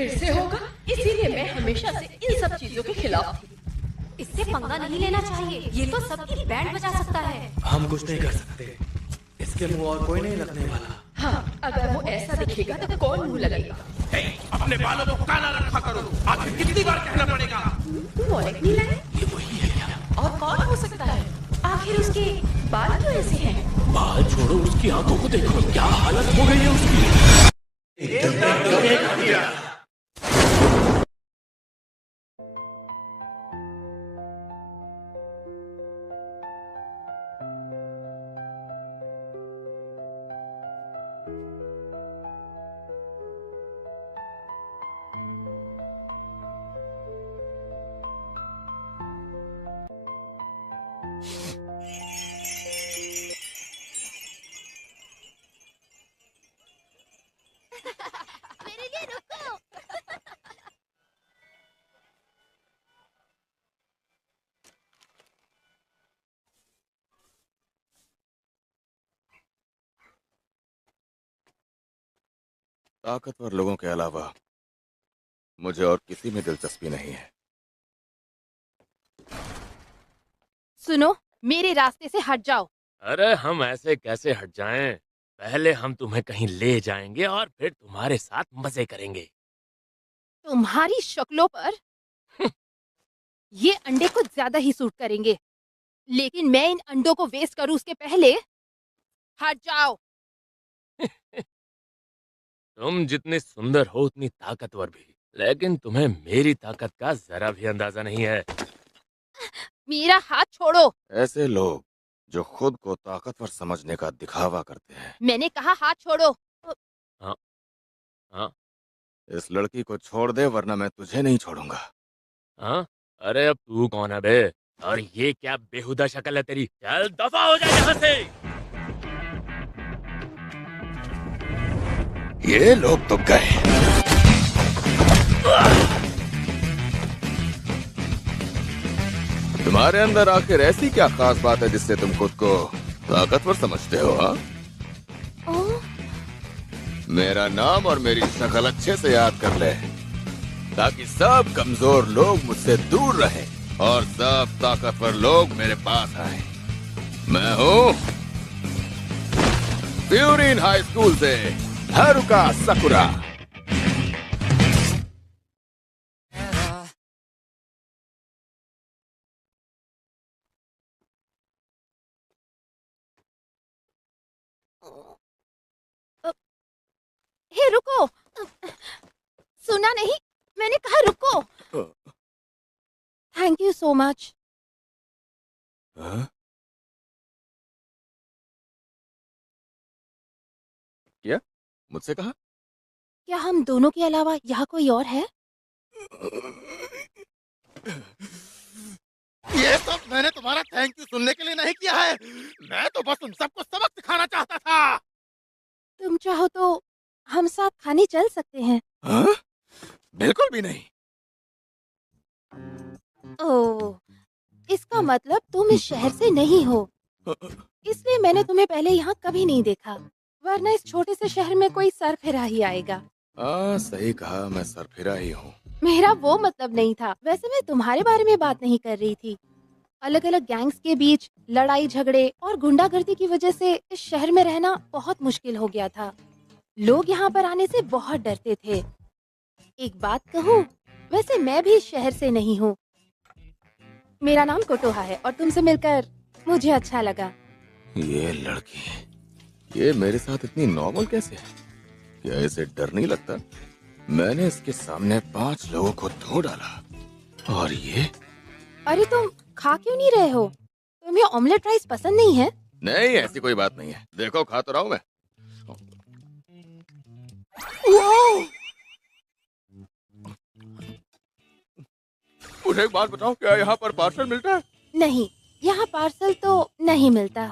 फिर से होगा, इसीलिए मैं हमेशा से इन सब चीजों के खिलाफ थी। इससे पंगा नहीं लेना चाहिए, ये तो सबकी बैंड बजा सकता है। हम कुछ नहीं कर सकते, इसके मुंह और कोई नहीं लगने वाला। हाँ, अगर वो ऐसा दिखेगा तो कौन मुंह लगेगा? अपने बालों को काला रखा करो, आखिर कितनी बार कहना पड़ेगा? मौलिक नहीं लगे? ये वही है क्या? और कौन हो सकता है? आखिर उसके बाल क्यों ऐसे हैं? बाल छोड़ो, उसकी आंखों को देखो, क्या हालत हो गई है उसकी। मेरे लिए रुको। ताकतवर लोगों के अलावा मुझे और किसी में दिलचस्पी नहीं है। सुनो, मेरे रास्ते से हट जाओ। अरे हम ऐसे कैसे हट जाएं? पहले हम तुम्हें कहीं ले जाएंगे और फिर तुम्हारे साथ मजे करेंगे। तुम्हारी शक्लों पर ये अंडे कुछ ज्यादा ही सूट करेंगे, लेकिन मैं इन अंडों को वेस्ट करूं उसके पहले हट जाओ। तुम जितनी सुंदर हो उतनी ताकतवर भी, लेकिन तुम्हें मेरी ताकत का जरा भी अंदाजा नहीं है। मेरा हाथ छोड़ो। ऐसे लोग जो खुद को ताकतवर समझने का दिखावा करते हैं। मैंने कहा हाथ छोड़ो। हाँ इस लड़की को छोड़ दे, वरना मैं तुझे नहीं छोड़ूंगा। हाँ, अरे अब तू कौन है बे? और ये क्या बेहुदा शक्ल है तेरी? चल दफा हो जा यहाँ से। ये लोग तो गए। तुम्हारे अंदर आखिर ऐसी क्या खास बात है जिससे तुम खुद को ताकतवर समझते हो? हाँ, मेरा नाम और मेरी शक्ल अच्छे से याद कर ले, ताकि सब कमजोर लोग मुझसे दूर रहें और सब ताकतवर लोग मेरे पास आए। मैं हूँ फ्यूरिन हाई स्कूल से हारुका साकुरा। हे रुको, सुना नहीं? मैंने कहा रुको। Thank you so much. क्या मुझसे कहा? क्या हम दोनों के अलावा यहाँ कोई और है? ये सब मैंने तुम्हारा थैंक यू सुनने के लिए नहीं किया है। मैं तो बस तुम सबको सबक सिखाना चाहता था। तुम चाहो तो हम साथ खाने चल सकते हैं। हाँ? बिल्कुल भी नहीं। ओह, इसका मतलब तुम इस शहर से नहीं हो, इसलिए मैंने तुम्हें पहले यहाँ कभी नहीं देखा, वरना इस छोटे से शहर में कोई सरफिरा ही आएगा। सही कहा, मैं सरफिरा ही हूँ। मेरा वो मतलब नहीं था। वैसे मैं तुम्हारे बारे में बात नहीं कर रही थी। अलग अलग गैंग्स के बीच लड़ाई झगड़े और गुंडागर्दी की वजह से इस शहर में रहना बहुत मुश्किल हो गया था। लोग यहाँ पर आने से बहुत डरते थे। एक बात कहूँ, वैसे मैं भी इस शहर से नहीं हूँ। मेरा नाम कोटोहा है और तुमसे मिलकर मुझे अच्छा लगा। ये लड़की, ये मेरे साथ इतनी नॉर्मल कैसे है? क्या इसे डर नहीं लगता? मैंने इसके सामने 5 लोगों को धो डाला और ये। अरे तुम खा क्यों नहीं रहे हो? तुम्हें ऑमलेट राइस पसंद नहीं है? नहीं, ऐसी कोई बात नहीं है। देखो, खा तो रहा हूँ मैं। मुझे एक बात बताओ, क्या यहाँ पर पार्सल मिलता है? नहीं, यहाँ पार्सल तो नहीं मिलता।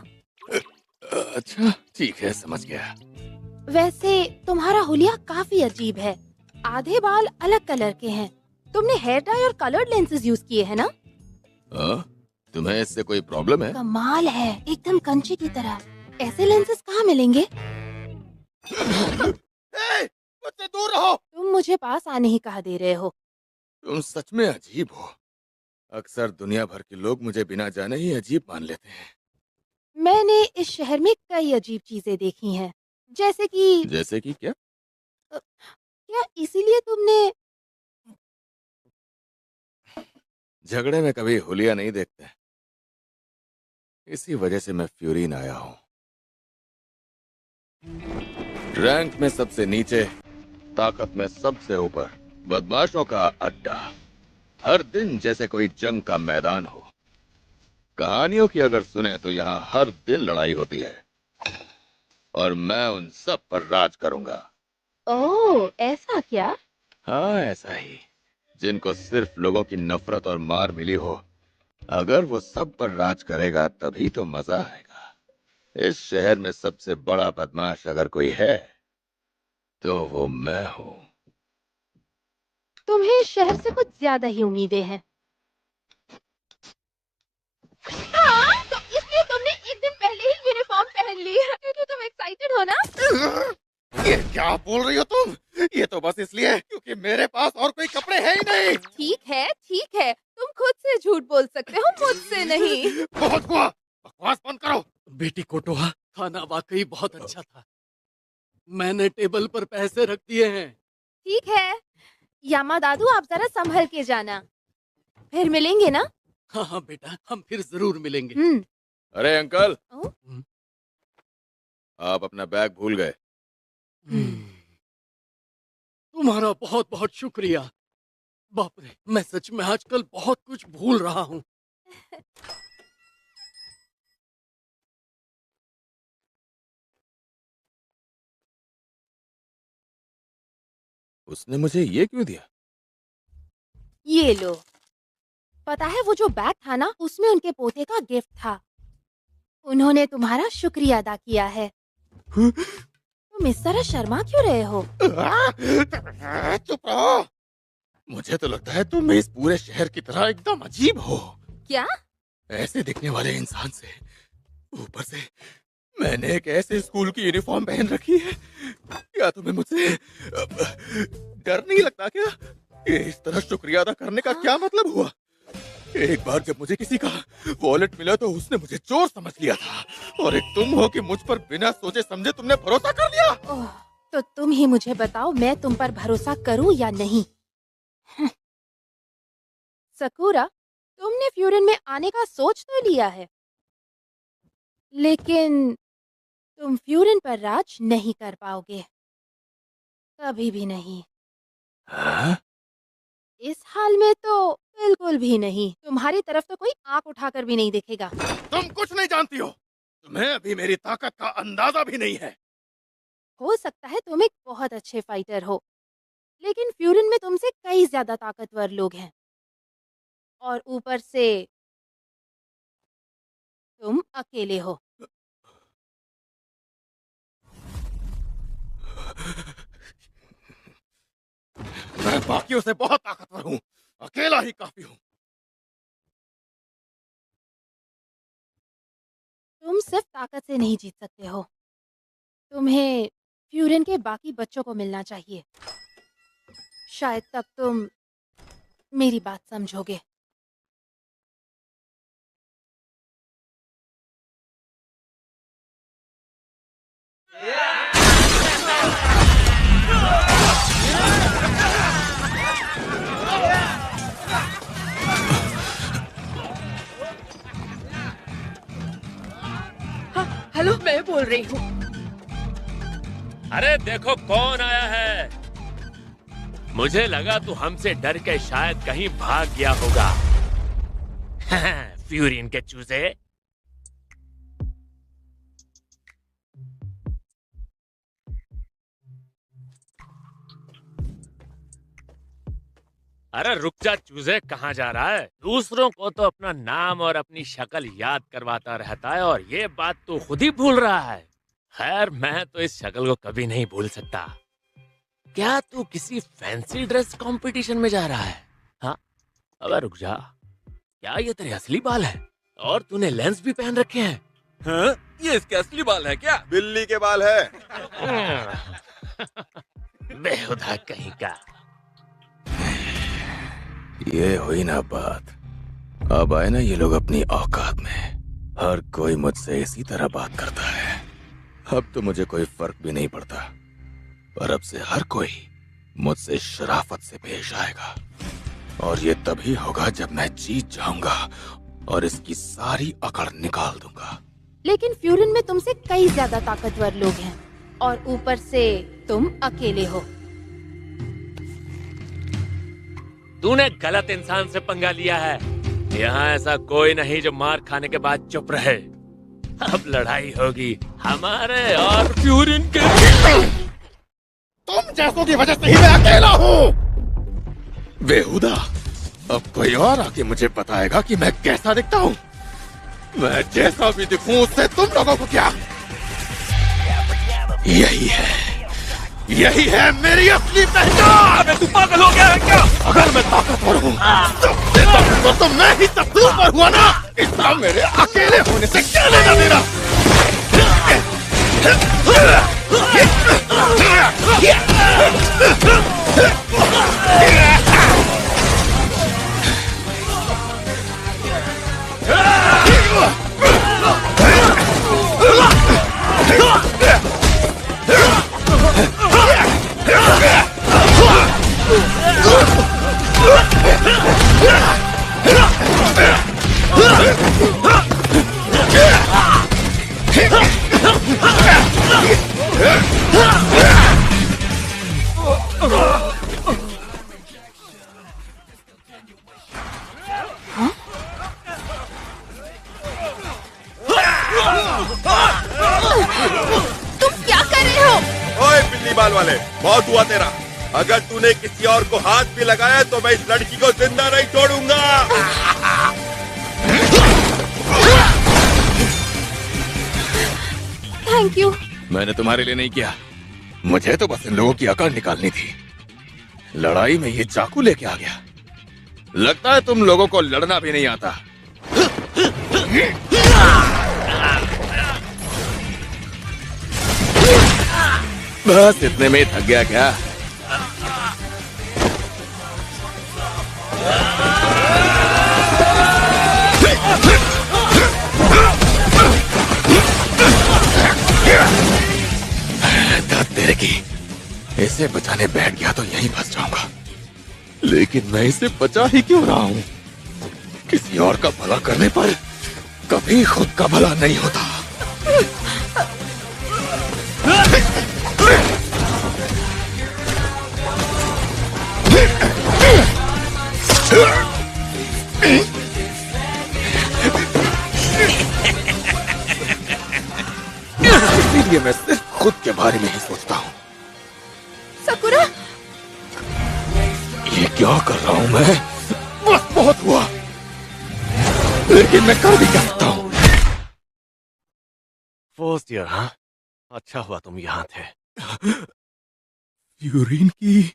अच्छा, ठीक है, समझ गया। वैसे तुम्हारा हुलिया काफी अजीब है। आधे बाल अलग कलर के हैं। तुमने हेयर डाई और कलर्ड लेंसेज यूज किए हैं ना? तुम्हें इससे कोई प्रॉब्लम है? कमाल है, एकदम कंचे की तरह। ऐसे लेंसेज कहाँ मिलेंगे? मुझसे दूर रहो। तुम मुझे पास आने ही कहा दे रहे हो। तुम सच में अजीब हो। अक्सर दुनिया भर के लोग मुझे बिना जाने ही अजीब मान लेते हैं। मैंने इस शहर में कई अजीब चीजें देखी हैं, जैसे कि जैसे कि क्या? क्या इसीलिए तुमने झगड़े में कभी हुलिया नहीं देखते। इसी वजह से मैं फ्यूरिन आया हूँ। रैंक में सबसे नीचे, ताकत में सबसे ऊपर, बदमाशों का अड्डा। हर दिन जैसे कोई जंग का मैदान हो। कहानियों की अगर सुने तो यहाँ हर दिन लड़ाई होती है और मैं उन सब पर राज करूंगा। ओह, ऐसा क्या? हाँ, ऐसा ही। जिनको सिर्फ लोगों की नफरत और मार मिली हो, अगर वो सब पर राज करेगा तभी तो मजा आएगा। इस शहर में सबसे बड़ा बदमाश अगर कोई है तो वो मैं हूँ। तुम्हें इस शहर से कुछ ज्यादा ही उम्मीदें हैं। हाँ, तो इसलिए तुमने एक दिन पहले ही यूनिफॉर्म पहन ली है क्योंकि तुम एक्साइटेड हो ना? ये क्या बोल रही हो तुम? ये तो बस इसलिए है क्योंकि मेरे पास और कोई कपड़े हैं ही नहीं। ठीक है, तुम खुद से झूठ बोल सकते हो, मुझसे नहीं। बहुत हुआ, बकवास बंद करो। बेटी कोटोहा, खाना वाकई बहुत अच्छा था। मैंने टेबल पर पैसे रख दिए हैं। ठीक है, यामा दादू आप जरा संभल के जाना, फिर मिलेंगे ना? हाँ हाँ बेटा, हम फिर जरूर मिलेंगे। अरे अंकल, ओ? आप अपना बैग भूल गए। तुम्हारा बहुत बहुत शुक्रिया। बाप रे, मैं सच में आजकल बहुत कुछ भूल रहा हूँ। उसने मुझे ये क्यों दिया? ये लो। पता है वो जो बैग था ना, उसमें उनके पोते का गिफ्ट था। उन्होंने तुम्हारा शुक्रिया अदा किया है। तुम इस तरह शर्मा क्यों रहे हो? चुप रहो। मुझे तो लगता है तुम इस पूरे शहर की तरह एकदम अजीब हो। क्या? ऐसे दिखने वाले इंसान से ऊपर से मैंने एक ऐसे स्कूल की यूनिफॉर्म पहन रखी है। क्या तुम्हें मुझसे डर नहीं लगता क्या? ये इस तरह शुक्रिया अदा करने का क्या मतलब हुआ? एक बार जब मुझे किसी का वॉलेट मिला तो उसने मुझे चोर समझ लिया था, और एक तुम हो कि मुझ पर बिना सोचे समझे तुमने भरोसा कर लिया। ओह, तो तुम ही मुझे बताओ मैं तुम पर भरोसा करूं या नहीं। सकूरा, तुमने फ्यूरिन में आने का सोच तो लिया है, लेकिन तुम फ्यूरिन पर राज नहीं कर पाओगे, कभी भी नहीं। हाँ? इस हाल में तो बिल्कुल भी नहीं। तुम्हारी तरफ तो कोई आंख उठाकर भी नहीं देखेगा। तुम कुछ नहीं जानती हो। तुम्हें अभी मेरी ताकत का अंदाजा भी नहीं है। हो सकता है तुम एक बहुत अच्छे फाइटर हो, लेकिन फ्यूरिन में तुमसे कई ज्यादा ताकतवर लोग हैं, और ऊपर से तुम अकेले हो। मैं बाकियों से बहुत ताकतवर हूँ, अकेला ही काफी हूँ। तुम सिर्फ ताकत से नहीं जीत सकते हो, तुम्हें फ्यूरिन के बाकी बच्चों को मिलना चाहिए। शायद तब तुम मेरी बात समझोगे। हेलो, मैं बोल रही हूँ। अरे देखो कौन आया है। मुझे लगा तू हमसे डर के शायद कहीं भाग गया होगा। फ्यूरिन के चूजे। अरे रुक जा चूजे, कहाँ जा रहा है? दूसरों को तो अपना नाम और अपनी शक्ल याद करवाता रहता है और ये बात तू खुद ही भूल रहा है। खैर, मैं तो इस शक्ल को कभी नहीं भूल सकता। क्या तू किसी फैंसी ड्रेस कंपटीशन में जा रहा है? हाँ, अबे रुक जा, क्या ये तेरे असली बाल है? और तूने लेंस भी पहन रखे हैं। हाँ? ये इसके असली बाल है क्या? बिल्ली के बाल है। बेहुदा कहीं का। ये हुई ना बात। अब आए ना ये लोग अपनी औकात में। हर कोई मुझसे इसी तरह बात करता है। अब तो मुझे कोई फर्क भी नहीं पड़ता। पर अब से हर कोई मुझसे शराफत से पेश आएगा, और ये तभी होगा जब मैं जीत जाऊंगा और इसकी सारी अकड़ निकाल दूंगा। लेकिन फ्यूरिन में तुमसे कई ज्यादा ताकतवर लोग हैं, और ऊपर से तुम अकेले हो। तूने गलत इंसान से पंगा लिया है। यहाँ ऐसा कोई नहीं जो मार खाने के बाद चुप रहे। अब लड़ाई होगी हमारे और फ्यूरिन के। तुम जैसों की वजह से ही मैं अकेला हूँ। बेहुदा, अब कोई और आके मुझे बताएगा कि मैं कैसा दिखता हूँ। मैं जैसा भी दिखूं उससे तुम लोगों को क्या? यही है मेरी असली पहचान। तू पागल हो गया है क्या? अगर मैं ताकतवर हूँ तो मैं ही सबसे ऊपर हुआ ना। इसका मेरे अकेले होने से क्या लेना देना? तुम क्या कर रहे हो? ओए बिल्ली बाल वाले, बहुत हुआ तेरा। अगर तूने किसी और को हाथ भी लगाया तो मैं इस लड़की को जिंदा नहीं छोड़ूंगा। Thank you. मैंने तुम्हारे लिए नहीं किया, मुझे तो बस इन लोगों की अकड़ निकालनी थी। लड़ाई में ये चाकू लेके आ गया। लगता है तुम लोगों को लड़ना भी नहीं आता। बस इतने में ही थक गया क्या? तेरे की इसे बचाने बैठ गया तो यहीं फंस जाऊंगा। लेकिन मैं इसे बचा ही क्यों रहा हूं? किसी और का भला करने पर कभी खुद का भला नहीं होता। इसीलिए मैं सिर्फ खुद के बारे में ही सोचता हूँ। सकुरा, ये क्या कर रहा हूँ मैं? बस बहुत हुआ, लेकिन मैं कर भी क्या सकता हूँ। फर्स्ट ईयर, हाँ? अच्छा हुआ तुम यहाँ थे। फ्यूरिन की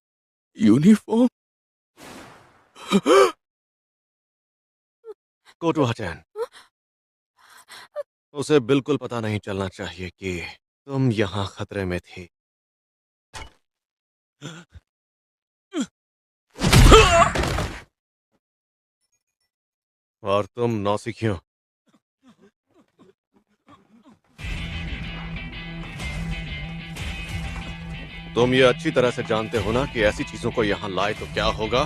यूनिफॉर्म। कोटू हचैन, उसे बिल्कुल पता नहीं चलना चाहिए कि तुम यहाँ खतरे में थी। और तुम नौसिखियों, तुम ये अच्छी तरह से जानते हो ना कि ऐसी चीजों को यहाँ लाए तो क्या होगा।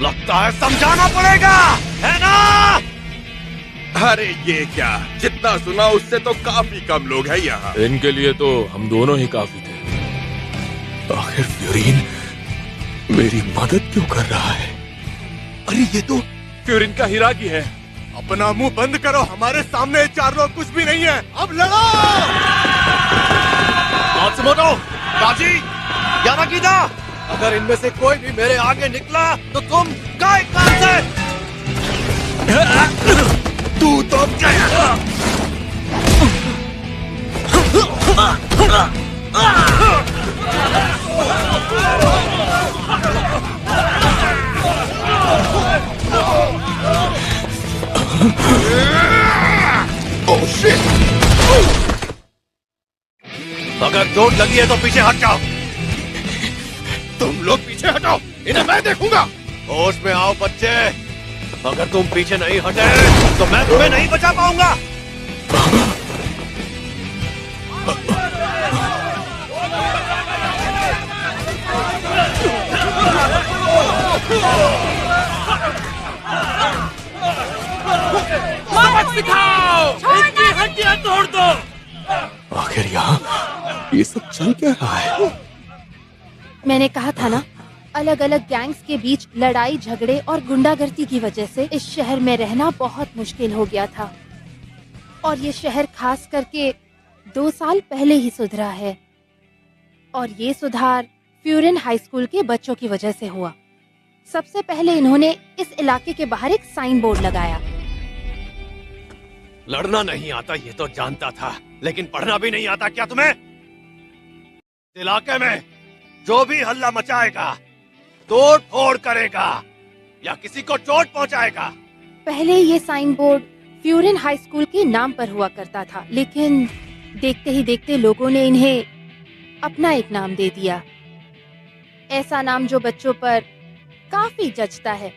लगता है समझाना पड़ेगा, है ना? अरे ये क्या, जितना सुना उससे तो काफी कम लोग हैं यहाँ। इनके लिए तो हम दोनों ही काफी थे। आखिर फ्यूरिन मेरी मदद क्यों कर रहा है? अरे ये तो फ्यूरिन का हिरागी है। अपना मुंह बंद करो, हमारे सामने चार लोग कुछ भी नहीं है। अब लड़ो। मात्सुमोटो, काजी, यानागिदा, अगर इनमें से कोई भी मेरे आगे निकला तो तुम काय कान से तू तो गया। अगर चोट लगी है तो पीछे हट जाओ। तुम लोग पीछे हटाओ, इन्हें मैं देखूंगा। होश में आओ बच्चे, अगर तुम पीछे नहीं हटे तो मैं तुम्हें नहीं बचा पाऊंगा। सबक सिखाओ, इनकी हड्डियां तोड़ दो। आखिर यहाँ ये सब चल क्या रहा है? मैंने कहा था ना, अलग अलग गैंग्स के बीच लड़ाई झगड़े और गुंडागर्दी की वजह से इस शहर में रहना बहुत मुश्किल हो गया था। और ये शहर खास करके 2 साल पहले ही सुधरा है। और ये सुधार फ्यूरिन हाई स्कूल के बच्चों की वजह से हुआ। सबसे पहले इन्होंने इस इलाके के बाहर एक साइन बोर्ड लगाया। लड़ना नहीं आता ये तो जानता था, लेकिन पढ़ना भी नहीं आता क्या तुम्हें? इलाके में जो भी हल्ला मचाएगा, तोड़ फोड़ करेगा या किसी को चोट पहुंचाएगा। पहले ये साइन बोर्ड फ्यूरिन हाई स्कूल के नाम पर हुआ करता था, लेकिन देखते ही देखते लोगों ने इन्हें अपना एक नाम दे दिया। ऐसा नाम जो बच्चों पर काफी जचता है।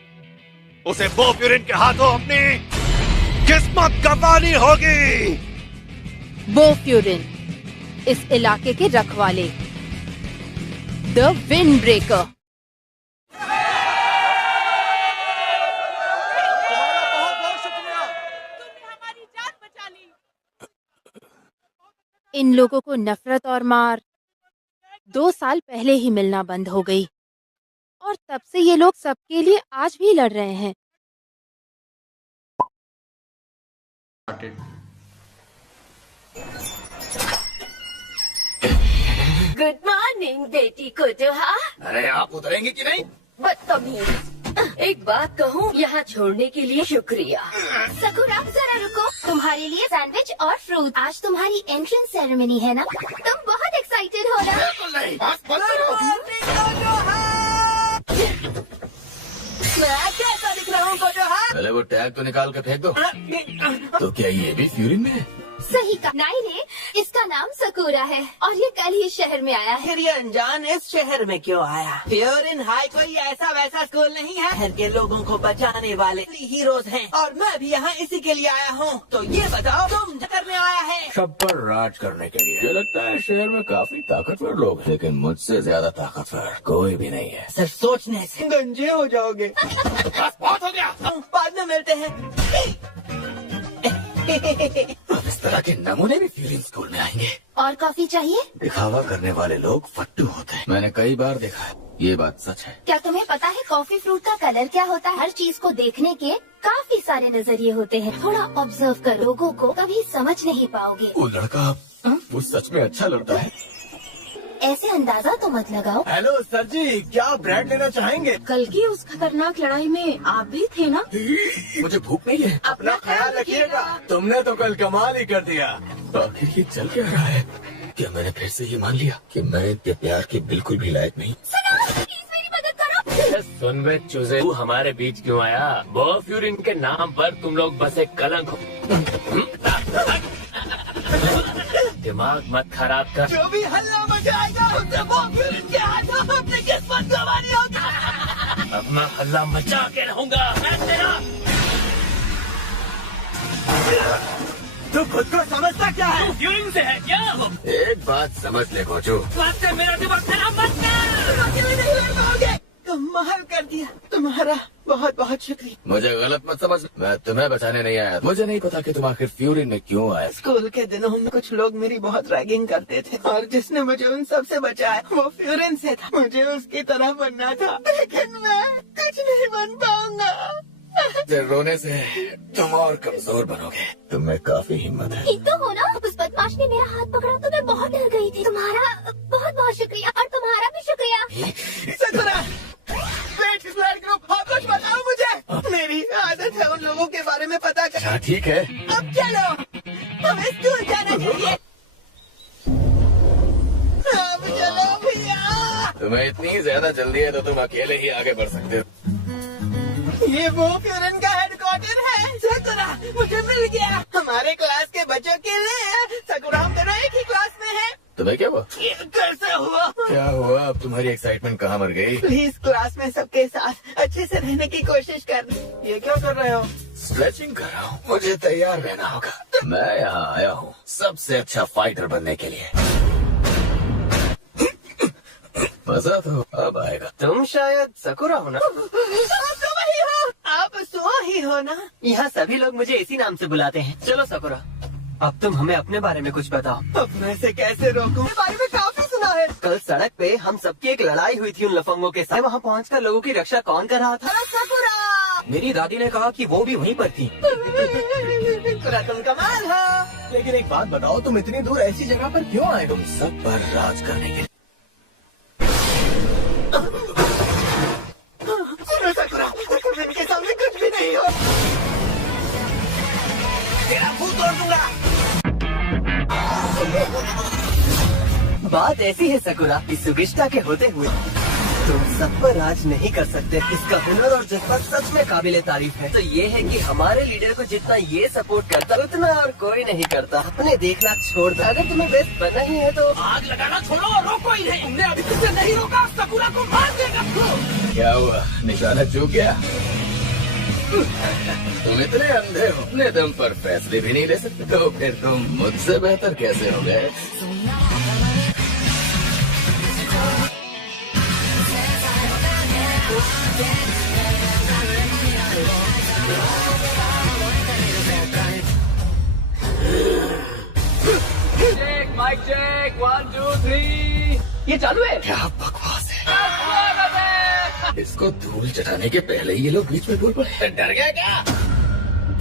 उसे वो फ्यूरिन के हाथों अपनी किस्मत गंवानी होगी। वो फ्यूरिन, इस इलाके के रखवाले, द विंड ब्रेकर। इन लोगों को नफरत और मार 2 साल पहले ही मिलना बंद हो गई और तब से ये लोग सबके लिए आज भी लड़ रहे हैं। गुड मॉर्निंग बेटी कुतुहा। अरे आप उतरेंगे कि नहीं? बदतमीज। एक बात कहूँ, यहाँ छोड़ने के लिए शुक्रिया। सकुरा जरा रुको, तुम्हारे लिए सैंडविच और फ्रूट। आज तुम्हारी एंट्रेंस सेरेमनी है ना? तुम बहुत एक्साइटेड हो ना? मैं कैसा दिख रहा हूँ कुतुहा? पहले वो टैग तो निकाल के फेंक दो। तो क्या ये भी फ्यूरिन में है? सही कहा। नहीं रे, इसका नाम सकुरा है और ये कल ही शहर में आया है। फिर ये अनजान इस शहर में क्यों आया? फ्यूरिन हाई कोई ऐसा वैसा स्कूल नहीं है। शहर के लोगों को बचाने वाले हीरोज हैं और मैं भी यहाँ इसी के लिए आया हूँ। तो ये बताओ तुम क्या करने आया है? सब पर राज करने के लिए। मुझे लगता है शहर में काफी ताकतवर लोग हैं, लेकिन मुझसे ज्यादा ताकतवर कोई भी नहीं है। सिर्फ सोचने से गंजे हो जाओगे। बहुत हो गया। बाद में मिलते हैं। अब इस तरह के नमूने भी फ्यूरिन स्कूल में आएंगे। और कॉफी चाहिए? दिखावा करने वाले लोग फट्टू होते हैं। मैंने कई बार देखा है, ये बात सच है। क्या तुम्हें पता है कॉफी फ्रूट का कलर क्या होता है? हर चीज को देखने के काफी सारे नजरिए होते हैं। थोड़ा ऑब्जर्व कर, लोगों को कभी समझ नहीं पाओगे। वो लड़का वो सच में अच्छा लड़का है। ऐसे अंदाजा तो मत लगाओ। हेलो सर जी, क्या ब्रेड लेना चाहेंगे? कल की उस खतरनाक लड़ाई में आप भी थे ना? मुझे भूख नहीं है। अपना ख्याल रखिएगा। तुमने तो कल कमाल ही कर दिया। आखिर ये चल क्या रहा है? क्या मैंने फिर से ये मान लिया कि मैं इतने प्यार के बिल्कुल भी लायक नहीं? प्लीज मेरी मदद करो। सुन बे चूजे, तू हमारे बीच क्यों आया? वो फ्यूरिन के नाम पर तुम लोग बस एक कलंक हो। दिमाग मत खराब कर। जो भी हल्ला मचाएगा उसे वो फ्यूरिन के हाथों अपनी किस्मत गंवानी होगी। अब मैं हल्ला मचा के रहूंगा। मैं तेरा तू खुद को समझता क्या है? फ्यूरिन से है क्या? एक बात समझ ले गोचू, आपसे मेरा दिमाग खराब मत कर। अकेले नहीं लड़ पाओगे। कमाल कर दिया, तुम्हारा बहुत बहुत शुक्रिया। मुझे गलत मत समझ, मैं तुम्हें बचाने नहीं आया। मुझे नहीं पता कि तुम आखिर फ्यूरिन में क्यों आए। स्कूल के दिनों में कुछ लोग मेरी बहुत रैगिंग करते थे और जिसने मुझे उन सब से बचाया वो फ्यूरिन से था। मुझे उसकी तरह बनना था, लेकिन मैं कुछ नहीं बन पाऊंगा। रोने से तुम और कमजोर बनोगे। तुम में काफी हिम्मत है। ठीक तो हो ना? उस बदमाश ने मेरा हाथ पकड़ा तो मैं बहुत डर गई थी। तुम्हारा बहुत बहुत शुक्रिया और तुम्हारा भी शुक्रिया। सकुरा, वेट इस लड़के को कुछ बताओ मुझे। मेरी आदत है उन लोगों के बारे में पता कर। अच्छा ठीक है, अब चलो, हमें स्कूल जाना चाहिए। अब चलो भैया। तुम्हें इतनी ज्यादा जल्दी है तो तुम अकेले ही आगे बढ़ सकते हो। ये वो फ्यूरिन का हेडक्वार्टर है। सकुरा, मुझे मिल गया। हमारे क्लास के बच्चों के लिए। सकुरा, हम दोनों एक ही क्लास में हैं। तुम्हें क्या हुआ? ये कैसे हुआ? क्या हुआ? अब तुम्हारी एक्साइटमेंट कहाँ मर गई? प्लीज क्लास में सबके साथ अच्छे से रहने की कोशिश कर। ये क्या कर रहे हो? स्ट्रेचिंग कर रहा हूँ, मुझे तैयार रहना होगा। मैं यहाँ आया हूँ सबसे अच्छा फाइटर बनने के लिए। मजा तो अब आएगा। तुम शायद सकुरा हो ना? आप तो वही हो, आप सुआ ही हो ना? यहाँ सभी लोग मुझे इसी नाम से बुलाते हैं। चलो सकुरा, अब तुम हमें अपने बारे में कुछ बताओ। अब मैं इसे कैसे रोकूं? मेरे बारे में काफी सुना है। कल सड़क पे हम सबकी एक लड़ाई हुई थी उन लफंगों के साथ। वहाँ पहुँचकर लोगों की रक्षा कौन कर रहा था? सकुरा! मेरी दादी ने कहा कि वो भी वहीं पर थी। तुम कमाल हो। लेकिन एक बात बताओ, तुम इतनी दूर ऐसी जगह पर क्यों आए? तुम सब पर राज करने के लिए। सकुरा, इनके सामने कुछ भी नहीं हो। तेरा मुंह तोड़ दूंगा। बात ऐसी है सकुरा, इस सुगिष्टा के होते हुए तुम सब पर राज नहीं कर सकते। इसका हुनर और जज्बा सच में काबिले तारीफ है। तो ये है कि हमारे लीडर को जितना ये सपोर्ट करता उतना और कोई नहीं करता। अपने देखना छोड़ दो। अगर तुम्हें बेस्ट बनना ही है तो आग लगाना छोड़ो और रोको ही नहीं। तुमने अभी तुझसे नहीं रोका, सकुरा को मार देगा। क्या हुआ? निशाना चूक गया? तुम इतने अंधे हो, अपने दम पर फैसले भी नहीं ले सकते, तो फिर तुम मुझसे बेहतर कैसे हो गए? Mic check 1 2 3। ये चालू है? क्या बकवास है। इसको धूल चटाने के पहले ही ये लोग बीच में बोल पड़े। डर गया क्या?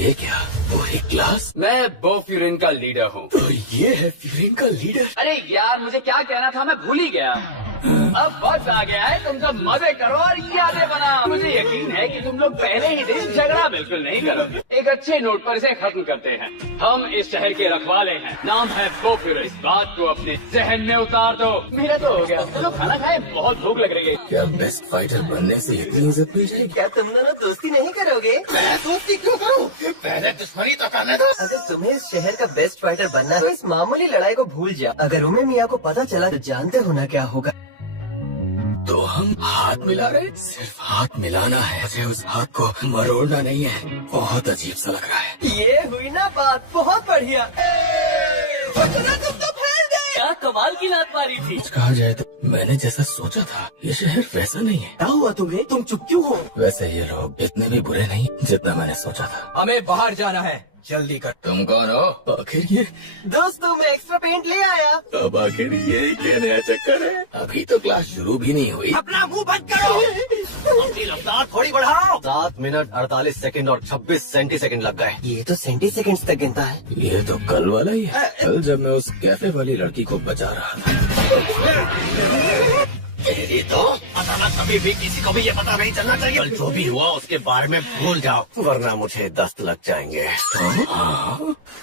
ये क्या? पूरी क्लास? मैं बो फ्यूरिन का लीडर हूँ। तो ये है फ्यूरिन का लीडर? अरे यार, मुझे क्या कहना था मैं भूल ही गया। अब वक्त आ गया है, तुम सब मजे करो और यादें बनाओ। मुझे यकीन है कि तुम लोग पहले ही दिन झगड़ा बिल्कुल नहीं करोगे। एक अच्छे नोट पर इसे खत्म करते हैं। हम इस शहर के रखवाले हैं, नाम है बो फ्यूरिन। इस बात को अपने जहन में उतार दो। मेरा तो हो गया, चलो खाना खाए, बहुत भूख लग रही है। क्या बेस्ट फाइटर बनने से इतनी इज्जत मिल जाएगी? क्या तुम दोनों दोस्ती नहीं करोगे? मैं दोस्ती क्यों करूँ? पहले दुश्मनी तो करने दो। अगर तुम्हें इस शहर का बेस्ट फाइटर बनना है तो इस मामूली लड़ाई को भूल जाओ। अगर उमे मियाँ को पता चला तो जानते हो ना क्या होगा। तो हम हाथ मिला रहे? सिर्फ हाथ मिलाना है, मुझे उस हाथ को मरोड़ना नहीं है। बहुत अजीब सा लग रहा है। ये हुई ना बात, बहुत बढ़िया। तुम तो फैल गए। क्या कमाल की लात मारी थी। कुछ कहा जाए तो मैंने जैसा सोचा था ये शहर वैसा नहीं है। क्या हुआ तुम्हें? तुम चुप क्यों हो? वैसे ये लोग इतने भी बुरे नहीं जितना मैंने सोचा था। हमें बाहर जाना है, जल्दी कर। तुम कौन हो? आखिर ये दोस्तों, मैं एक्स्ट्रा पेंट ले आया। अब आखिर ये क्या नया चक्कर है? अभी तो क्लास शुरू भी नहीं हुई। अपना मुंह बंद करो। अपनी रफ्तार थोड़ी बढ़ाओ। 7 मिनट 48 सेकंड और 26 सेंटीसेकंड लग गए। ये तो सेंटीसेकंड तक गिनता है। ये तो कल वाला ही है। कल जब मैं उस कैफे वाली लड़की को बचा रहा था। तेरी तो अचानक कभी भी किसी को भी ये पता नहीं चलना चाहिए। कल जो भी हुआ उसके बारे में भूल जाओ, वरना मुझे दस्त लग जाएंगे।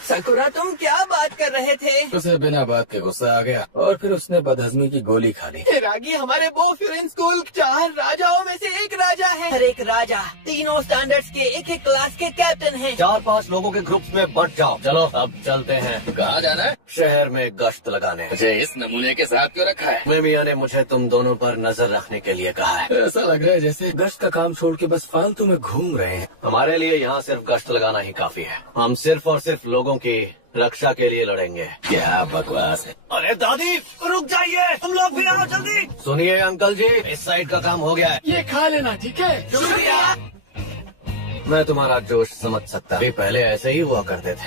सकुरा, तुम क्या बात कर रहे थे? उसे बिना बात के गुस्सा आ गया और फिर उसने बदहजमी की गोली खा ली। रागी, हमारे बो फ्यूरिन स्कूल 4 राजाओं में से एक राजा है। हर एक राजा तीनों स्टैंडर्ड्स के एक एक क्लास के कैप्टन है। 4-5 लोगों के ग्रुप्स में बंट जाओ। चलो अब चलते हैं। कहाँ जाना है? शहर में गश्त लगाने। मुझे इस नमूने के साथ क्यों रखा है? उमे मियाँ ने मुझे तुम दोनों पर नजर रखने के लिए कहा है। ऐसा लग रहा है जैसे गश्त का काम छोड़ के बस फालतू में घूम रहे हैं। हमारे लिए यहाँ सिर्फ गश्त लगाना ही काफी है। हम सिर्फ और सिर्फ लोगों की रक्षा के लिए लड़ेंगे। क्या बकवास है। अरे दादी, रुक जाइए, तुम लोग भी आओ जल्दी। सुनिए अंकल जी, इस साइड का काम हो गया है। ये खा लेना, ठीक है? शुक्रिया। मैं तुम्हारा जोश समझ सकता हूँ, पहले ऐसे ही हुआ करते थे।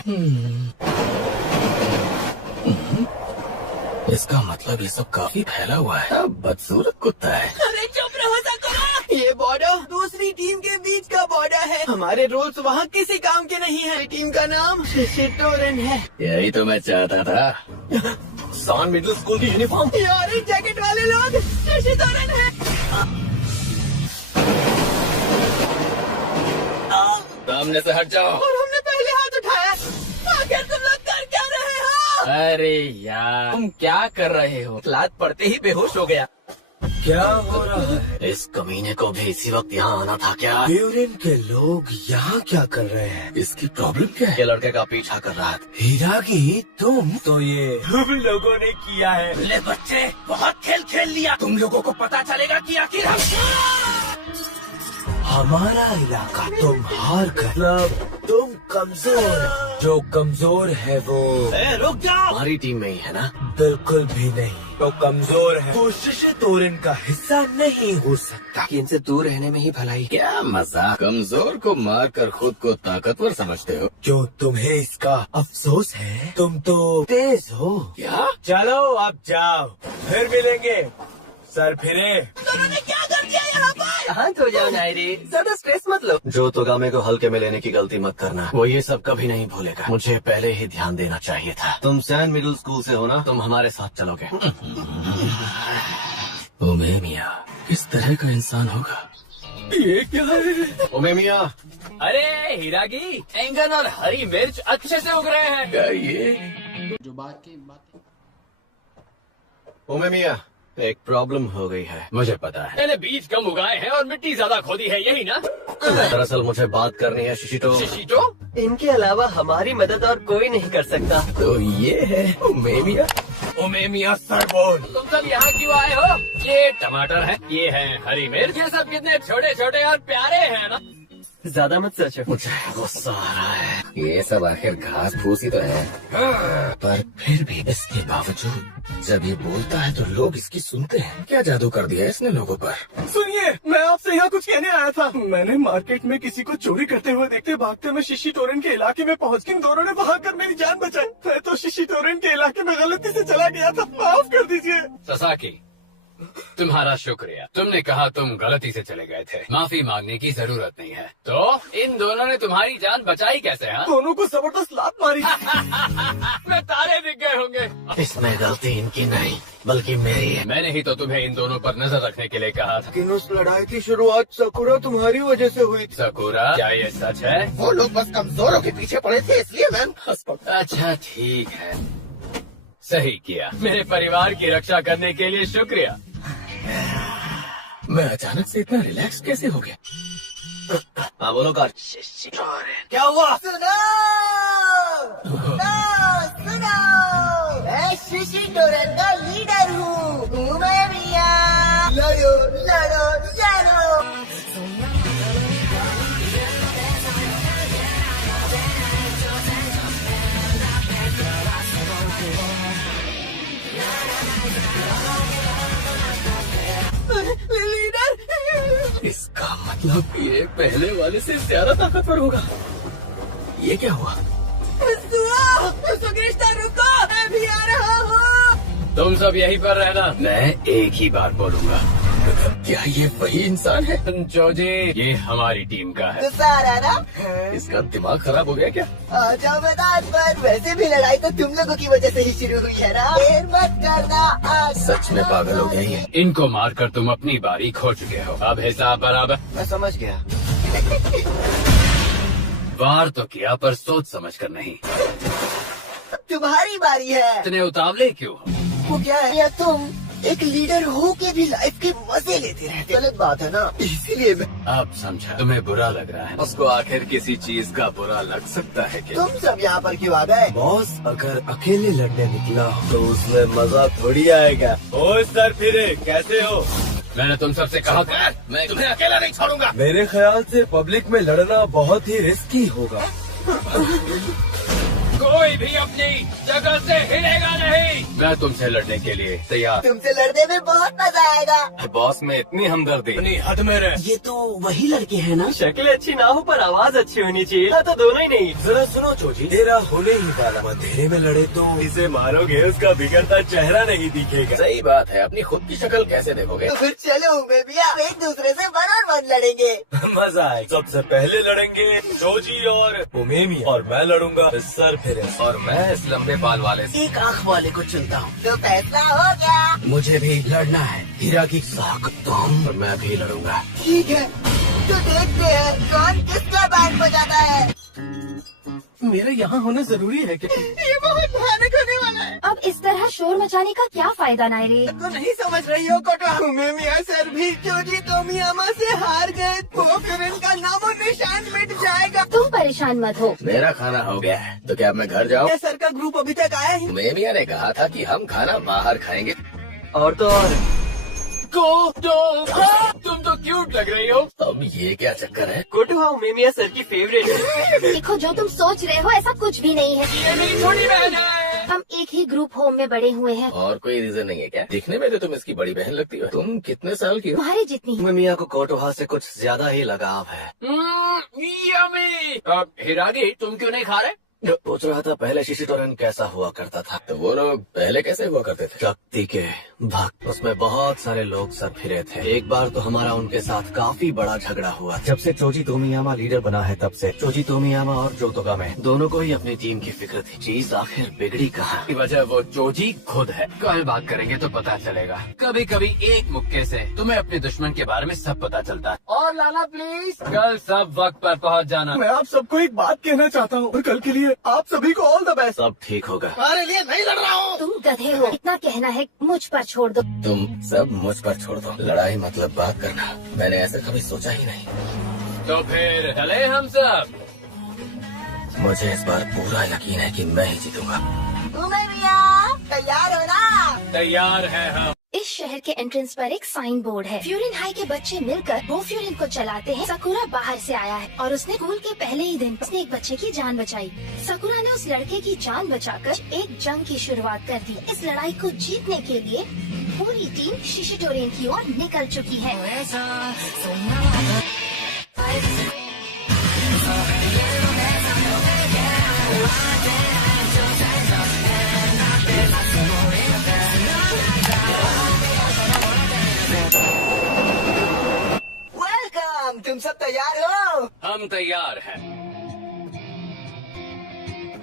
इसका मतलब ये सब काफी फैला हुआ है। अब बदसूरत कुत्ता है। अरे चुप रहो सकुरा। ये बॉर्डर दूसरी टीम के बीच का बॉर्डर है। हमारे रूल्स वहाँ किसी काम के नहीं है। टीम का नाम शिशिटोरन है। यही तो मैं चाहता था। सान मिडिल स्कूल की यूनिफॉर्म। यार, जैकेट वाले लोग शिशिटोरन है। सामने से हट जाओ। और हमने पहले हाथ उठाया। आखिर तुम लोग कर क्या रहे हो? अरे यार, तुम क्या कर रहे हो? लात पड़ते ही बेहोश हो गया। क्या हो रहा है? इस कमीने को भी इसी वक्त यहाँ आना था क्या? फ्योरिन के लोग यहाँ क्या कर रहे हैं? इसकी प्रॉब्लम क्या है? ये लड़के का पीछा कर रहा था। हिरागी, तुम तो ये तुम लोगों ने किया है। ले बच्चे, बहुत खेल खेल लिया। तुम लोगों को पता चलेगा कि आखिर हमारा इलाका तुम हार कर, मतलब तुम कमजोर। जो कमजोर है वो रुक जाओ। हमारी टीम में ही है ना? बिल्कुल भी नहीं। तो कमजोर है वो शिशी तोरन का हिस्सा नहीं हो सकता। इनसे दूर रहने में ही भलाई। क्या मजाक। कमजोर को मारकर खुद को ताकतवर समझते हो? जो तुम्हें इसका अफसोस है, तुम तो तेज हो। क्या? चलो अब जाओ, फिर मिलेंगे। सर फिरे। क्या कर दिया यहाँ पर? शांत हो जाओ नायरी, ज्यादा स्ट्रेस मत लो। जो तोगामे को हल्के में लेने की गलती मत करना, वो ये सब कभी नहीं भूलेगा। मुझे पहले ही ध्यान देना चाहिए था। तुम सैन मिडिल स्कूल से हो ना? तुम हमारे साथ चलोगे। ओमेमिया किस तरह का इंसान होगा? ये क्या है? ओमेमिया, अरे हिरागी, एंगन और हरी मिर्च अच्छे से उग रहे हैं। क्या ये जो बात की ओमेमिया, एक प्रॉब्लम हो गई है। मुझे पता है। मैंने बीज कम उगाए हैं और मिट्टी ज्यादा खोदी है, यही ना? दरअसल मुझे बात करनी है शिशितो। शिशितो? इनके अलावा हमारी मदद और कोई नहीं कर सकता। तो ये है ओमेमिया। ओमेमिया सर बोल। तुम सब यहाँ क्यों आए हो? ये टमाटर है, ये है हरी मिर्च, ये सब कितने छोटे छोटे और प्यारे हैं ना? ज्यादा मत सोचो। मुझे गुस्सा आ रहा है। ये सब आखिर घास फूस ही तो है। पर फिर भी इसके बावजूद जब ये बोलता है तो लोग इसकी सुनते हैं। क्या जादू कर दिया इसने लोगों पर? सुनिए, मैं आपसे यहाँ कुछ कहने आया था। मैंने मार्केट में किसी को चोरी करते हुए देखते भागते मैं शिशी टोरेन के इलाके में पहुँच गई। इन दोनों ने वहाँ कर मेरी जान बचाई। मैं तो शिशी टोरेन के इलाके में गलती से चला गया था, माफ कर दीजिए। ससाकी, तुम्हारा शुक्रिया। तुमने कहा तुम गलती से चले गए थे, माफी मांगने की जरूरत नहीं है। तो इन दोनों ने तुम्हारी जान बचाई कैसे? हाँ? दोनों को जबरदस्त लात मारी। मैं तारे दिख गए होंगे। इसमें गलती इनकी नहीं बल्कि मेरी है। मैंने ही तो तुम्हें इन दोनों पर नजर रखने के लिए कहा था। लेकिन उस लड़ाई की शुरुआत सकुरा तुम्हारी वजह से हुई थी। सकुरा, क्या ये सच है? वो लोग बस कमजोरों के पीछे पड़े थे इसलिए मैम हंस पड़ा। अच्छा ठीक है, सही किया। मेरे परिवार की रक्षा करने के लिए शुक्रिया। मैं अचानक से इतना रिलैक्स कैसे हो गया? हाँ बोलो कार। क्या हुआ? सुनो, मैं शिशी टोरेन का लीडर हूँ। ओमेमिया, लड़ो लड़ो लड़ो। लीडर, इसका मतलब ये पहले वाले से ज्यादा ताकतवर होगा। ये क्या हुआ? रुको, मैं भी आ रहा हूँ। तुम सब यहीं पर रहना, मैं एक ही बार बोलूंगा। क्या ये वही इंसान है? जोजी, ये हमारी टीम का है। गुस्सा आ रहा है ना? इसका दिमाग खराब हो गया क्या? आ जाओ मैदान पर। वैसे भी लड़ाई तो तुम लोगों की वजह से ही शुरू हुई है ना? देर मत करना, आज सच में पागल हो गया ये। इनको मारकर तुम अपनी बारी खो चुके हो। अब हिसाब बराबर। मैं समझ गया। वार तो किया पर सोच समझ कर नहीं। तुम्हारी बारी है। इतने उतावले क्यों हो? वो क्या है, या तुम एक लीडर हो के भी लाइफ के मजे लेते रहते। गलत बात है ना, इसीलिए मैं। अब समझा, तुम्हें बुरा लग रहा है। उसको आखिर किसी चीज का बुरा लग सकता है क्या? तुम सब यहाँ पर क्यों आ गए? बॉस अगर अकेले लड़ने निकला तो उसमें मजा थोड़ी आएगा। ओ सर फिरे, कैसे हो? मैंने तुम सबसे कहा था मैं तुम्हें अकेला नहीं छोड़ूंगा। मेरे ख्याल से पब्लिक में लड़ना बहुत ही रिस्की होगा। कोई भी अपनी जगह से हिलेगा नहीं। मैं तुमसे लड़ने के लिए तैयार। तुमसे लड़ने में बहुत मजा आएगा। बॉस में इतनी हमदर्दी अपनी हद में रह। ये तो वही लड़के हैं ना? शक्ल अच्छी ना हो पर आवाज अच्छी होनी चाहिए। तो दोनों ही नहीं। जरा सुनो चोजी, तेरा होने ही वाला अंधेरे में लड़े तो इसे मारोगे, उसका बिगड़ता चेहरा नहीं दिखेगा। सही बात है, अपनी खुद की शक्ल कैसे देखोगे? तो फिर चलो ओमेमिया, एक दूसरे से 1-on-1 लड़ेंगे। मजा आए। सबसे पहले लड़ेंगे चोजी और ओमेमिया, और मैं लड़ूंगा सर फिरे। और मैं इस लंबे बाल वाले से। एक आँख वाले को चुनता हूँ। तो फैसला हो गया। मुझे भी लड़ना है। हीरा की साख तुम और मैं भी लड़ूंगा। ठीक है, तो देखते हैं कौन किसका बैंड बजाता है। मेरे यहाँ होना जरूरी है क्या? ये बहुत भयानक होने वाला है। अब इस तरह तरह शोर मचाने का क्या फायदा नायरे? तो नहीं समझ रही हो कोटवा? उमेमिया सर भी जोजी तोमियामा से हार गए तो फिर इनका नामो निशान मिट जाएगा। तुम परेशान मत हो। मेरा खाना हो गया है, तो क्या मैं घर जाऊँ? ये सर का ग्रुप अभी तक आया ही। मेमिया ने कहा था कि हम खाना बाहर खाएंगे। और तो और तुम तो क्यूट लग रही हो। अब ये क्या चक्कर है? कोटवा उमेमिया सर की फेवरेट है। देखो जो तुम सोच रहे हो ऐसा कुछ भी नहीं है। ये मेरी छोटी बहन है। हम एक ही ग्रुप होम में बड़े हुए हैं। और कोई रीजन नहीं है क्या? दिखने में तो तुम इसकी बड़ी बहन लगती हो। तुम कितने साल की हो? तुम्हारे जितनी। उमेमिया को कोटवा से कुछ ज्यादा ही लगाव है। यम्मी। हिरागी तुम क्यों नहीं खा रहे? सोच रहा था पहले शिशिटोरन कैसा हुआ करता था। तो वो लोग पहले कैसे हुआ करते थे? शक्ति के भक्त, उसमें बहुत सारे लोग सर फिरे थे। एक बार तो हमारा उनके साथ काफी बड़ा झगड़ा हुआ। जब से चोजी तोमियामा लीडर बना है तब से चोजी तोमियामा और जोतोगामे दोनों को ही अपनी टीम की फिक्र थी। चीज आखिर बिगड़ी कहाँ? की वजह वो चोजी खुद है। कल बात करेंगे तो पता चलेगा। कभी कभी एक मुक्के से तुम्हें अपने दुश्मन के बारे में सब पता चलता है। और लाला प्लीज कल सब वक्त पर पहुंच जाना। मैं आप सबको एक बात कहना चाहता हूँ और कल के लिए आप सभी को ऑल द बेस्ट। सब ठीक होगा। हमारे लिए नहीं लड़ रहा हूँ। तुम गधे हो, इतना कहना है मुझ पर छोड़ दो। तुम सब मुझ पर छोड़ दो। लड़ाई मतलब बात करना, मैंने ऐसा कभी सोचा ही नहीं। तो फिर चले हम सब। मुझे इस बार पूरा यकीन है कि मैं ही जीतूंगा। उमेमिया तैयार हो ना? तैयार है हम। इस शहर के एंट्रेंस पर एक साइन बोर्ड है। फ्यूरिन हाई के बच्चे मिलकर वो फ्यूरिन को चलाते हैं। सकुरा बाहर से आया है और उसने स्कूल के पहले ही दिन उसने एक बच्चे की जान बचाई। सकुरा ने उस लड़के की जान बचाकर एक जंग की शुरुआत कर दी। इस लड़ाई को जीतने के लिए पूरी टीम शिशिटोरियन की ओर निकल चुकी है। वेलकम, तुम सब तैयार हो? हम तैयार हैं।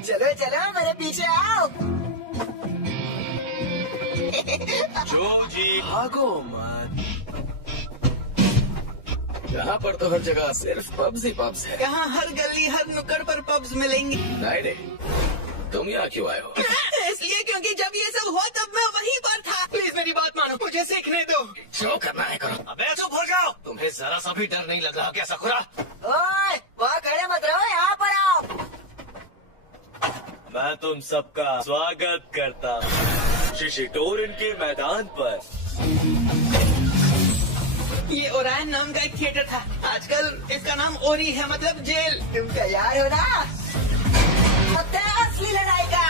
चलो चलो मेरे पीछे आओ। जोजी भागो मत। यहाँ पर तो हर जगह सिर्फ पब्स ही पब्स है। यहाँ हर गली हर नुक्कड़ पर पब्स मिलेंगे। नायरे, तुम यहाँ क्यों आए हो? इसलिए क्योंकि जब ये सब हुआ तब मैं वहीं पर था। प्लीज मेरी बात मानो, मुझे सीखने दो। जो करना है करो। अबे चुप हो जाओ। तुम्हें जरा सा भी डर नहीं लग रहा क्या सकुरा? ओए, वहाँ खड़े मत रहो, यहाँ पर आओ। मैं तुम सबका स्वागत करता हूँ शिशिटोरन के मैदान पर। ये ओरायन नाम का एक थिएटर था। आजकल इसका नाम ओरी है, मतलब जेल। तुम तैयार हो ना? होता है असली लड़ाई का।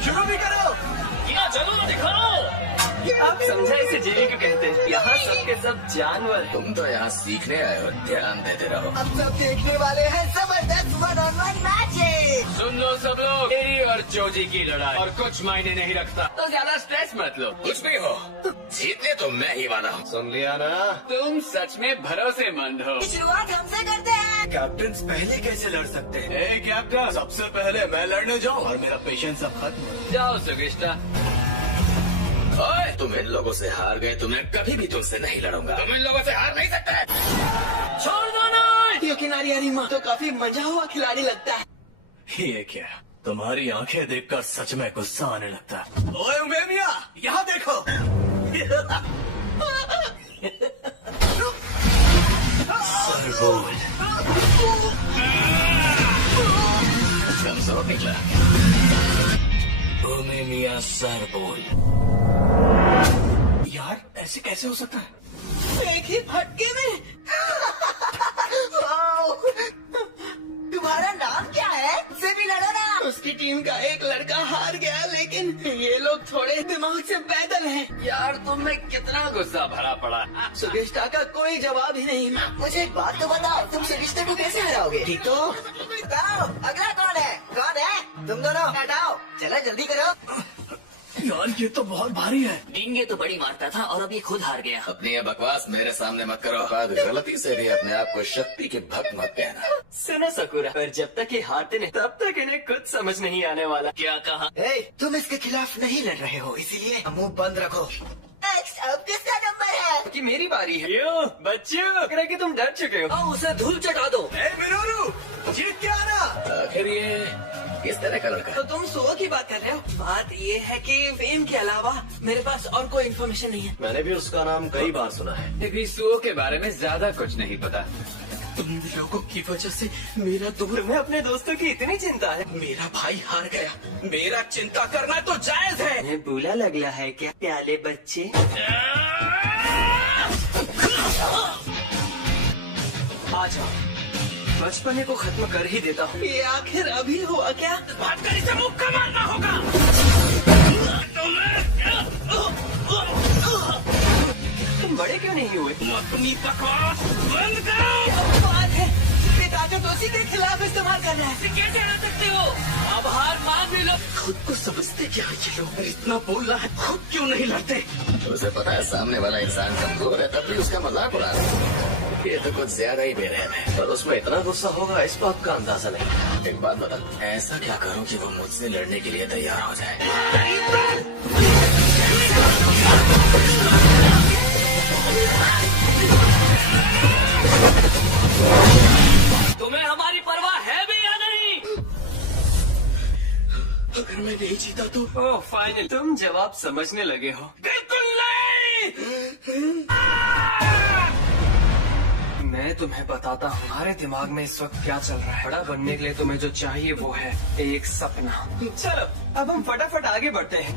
शुरू भी करो। चलो ना दिखाओ। आप समझा इसे जेल क्यों कहते हैं? यहाँ सबके सब जानवर हैं। तुम तो यहाँ सीखने आए हो, ध्यान देते रहो। अब सब देखने वाले हैं जबरदस्त 1-on-1 मैचेस। सुन लो सब लोग, तेरी और जोजी की लड़ाई और कुछ मायने नहीं रखता, तो ज्यादा स्ट्रेस मत लो। कुछ भी हो, जीतने तो मैं ही वाला हूँ। सुन लिया ना? तुम सच में भरोसेमंद हो। शुरुआत हमसे करते हैं। कैप्टन पहले कैसे लड़ सकते हैं? ए कैप्टन, सबसे पहले मैं लड़ने जाऊँ और मेरा पेशेंस अब खत्म। जाओ सुगिष्टा। ओए, तुम इन लोगों से हार गए, तो मैं कभी भी तुमसे नहीं लड़ूंगा। तुम इन लोगों से हार नहीं सकते। छोड़ दो ना। ये किनारी हरी माँ तो काफी मजा हुआ खिलाड़ी लगता है। ये क्या? तुम्हारी आंखें देखकर सच में गुस्सा आने लगता है। ओए उमेमिया, यहाँ देखो। सरबोल। कमजोर निकला। उमेमिया सरबोल। यार ऐसे कैसे हो सकता है? एक ही फटके में। तुम्हारा नाम क्या है? से भी लड़ो ना। उसकी टीम का एक लड़का हार गया, लेकिन ये लोग थोड़े दिमाग से पैदल हैं। यार तुम में कितना गुस्सा भरा पड़ा। सुगिष्टा का कोई जवाब ही नहीं। मुझे एक बात तो बताओ, तुम सुगिष्टा को कैसे हराओगे? ठीक तो बताओ, अगला कौन है? कौन है? तुम दोनों हटाओ। चलो जल्दी करो। यार ये तो बहुत भारी है। डींगे तो बड़ी मारता था और अब ये खुद हार गया। अपनी ये बकवास मेरे सामने मत करो। बाद गलती से भी अपने आप को शक्ति के भक्त मत कहना। सुनो सकुरा, पर जब तक ये हारते नहीं तब तक इन्हें कुछ समझ नहीं आने वाला। क्या कहा? तुम इसके खिलाफ नहीं लड़ रहे हो, इसीलिए मुंह बंद रखो। नेक्स्ट, अब किसका नंबर है? कि मेरी बारी है। यो बच्चों, लग रहा है कि तुम डर चुके हो। आओ उसे धूल चटा दो। मिनोरू, जीत क्या ना? आखिर ये किस तरह का लड़का? तो तुम सुओ की बात कर रहे हो? बात ये है कि फेम के अलावा मेरे पास और कोई इन्फॉर्मेशन नहीं है। मैंने भी उसका नाम कई बार सुना है। अभी सुओ के बारे में ज्यादा कुछ नहीं पता। तुम लोगों की वजह से मेरा दूर तुम्हें अपने दोस्तों की इतनी चिंता है? मेरा भाई हार गया। मेरा चिंता करना तो जायज है। मैं बुरा लग रहा है क्या प्याले बच्चे? आ जाओ, बचपने को खत्म कर ही देता हूँ। ये आखिर अभी हुआ क्या? बात कर, इसे मुक्का मारना होगा। तुम बड़े क्यों नहीं हुए? अपनी बकवास बंद करो। क्या बात है? ये ताकत उसी के खिलाफ इस्तेमाल करना है। कैसे हरा सकते हो? अब हार मान भी लो। खुद को समझते क्या ये लोग? इतना बोल रहा है, खुद क्यों नहीं लड़ते? उसे पता है सामने वाला इंसान कमजोर है, तब भी उसका मजाक उड़ा रहा है। ये तो कुछ ज्यादा ही बेरहम है। पर उसमें इतना गुस्सा होगा, इस बात का अंदाजा नहीं। एक बात बता, ऐसा क्या करूं कि वो मुझसे लड़ने के लिए तैयार हो जाए? तुम्हें हमारी परवाह है भी या नहीं? अगर मैं नहीं जीता तो? ओह फाइनल, तुम जवाब समझने लगे हो। बिल्कुल नहीं। मैं तुम्हें बताता हूँ हमारे दिमाग में इस वक्त क्या चल रहा है। बड़ा बनने के लिए तुम्हें जो चाहिए वो है एक सपना। चलो अब हम फटाफट आगे बढ़ते हैं।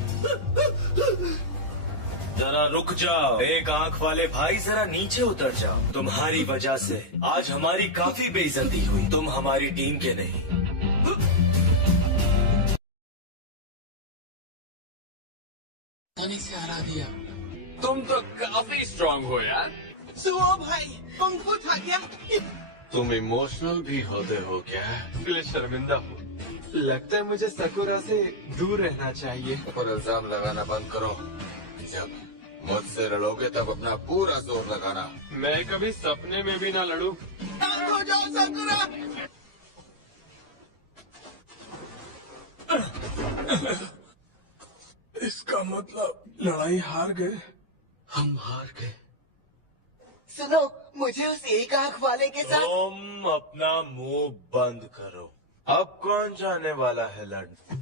जरा रुक जाओ, एक आंख वाले भाई, जरा नीचे उतर जाओ। तुम्हारी वजह से आज हमारी काफी बेइज्जती हुई। तुम हमारी टीम के नहीं। से हरा दिया। तुम तो काफी स्ट्रांग हो यार। सुओ भाई, कुंग फू था क्या? तुम इमोशनल भी होते हो क्या? इसके लिए शर्मिंदा हूँ। लगता है मुझे सकुरा से दूर रहना चाहिए। पर इल्जाम लगाना बंद करो। जब मुझसे लड़ोगे तब अपना पूरा जोर लगाना। मैं कभी सपने में भी ना लड़ूं। हो जाओ सकुरा। इसका मतलब लड़ाई हार गए। हम हार गए। सुनो, मुझे उस एक आंख वाले के साथ। तुम अपना मुंह बंद करो। अब कौन जाने वाला है लड़ने?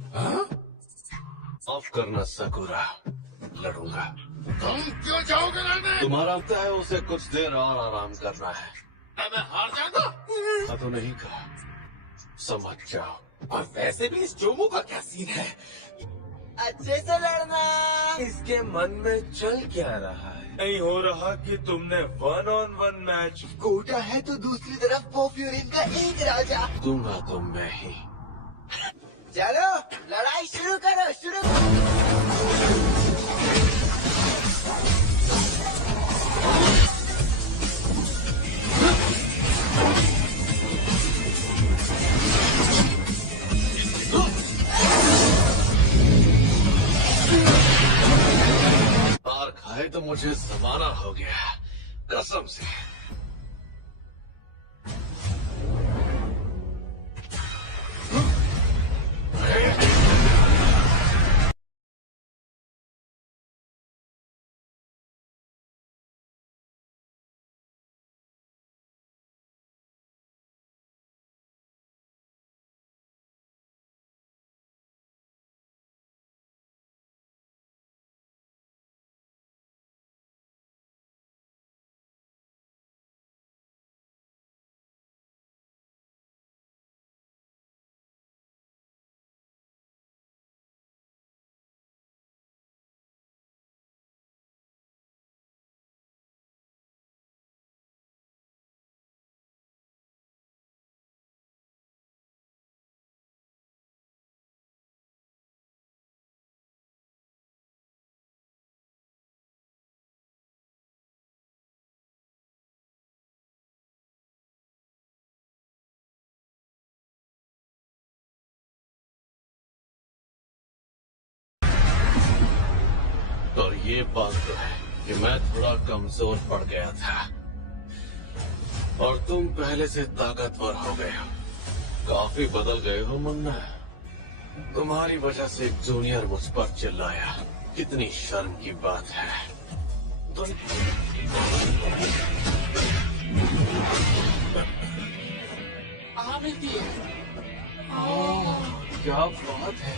माफ करना सकुरा, लड़ूंगा। तुम क्यों जाओगे लड़ने? तुम्हारा लगता है उसे कुछ देर और आराम करना है। मैं हार जाऊंगा? मैं तो नहीं कहा, समझ जाओ। और वैसे भी इस जोमू का क्या सीन है? अच्छे से लड़ना। इसके मन में चल क्या रहा है? नहीं हो रहा कि तुमने 1-on-1 मैच। कोटा है तो दूसरी तरफ वो फ्यूरिन का एक राजा। दूंगा तो मैं ही। चलो लड़ाई शुरू करो, शुरू करो। मार खाए तो मुझे जमाना हो गया, कसम से। और ये बात तो है कि मैं थोड़ा कमजोर पड़ गया था और तुम पहले से ताकतवर हो गए हो। काफी बदल गए हो मुन्ना। तुम्हारी वजह से एक जूनियर मुझ पर चिल्लाया, कितनी शर्म की बात है। मिलती है। क्या बात है,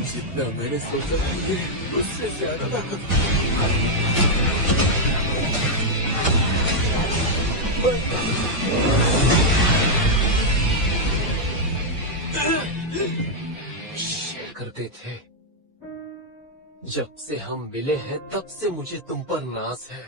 जितना मैंने सोचा था उससे ज्यादा ताकत। शेयर करते थे, जब से हम मिले हैं तब से मुझे तुम पर नाज है।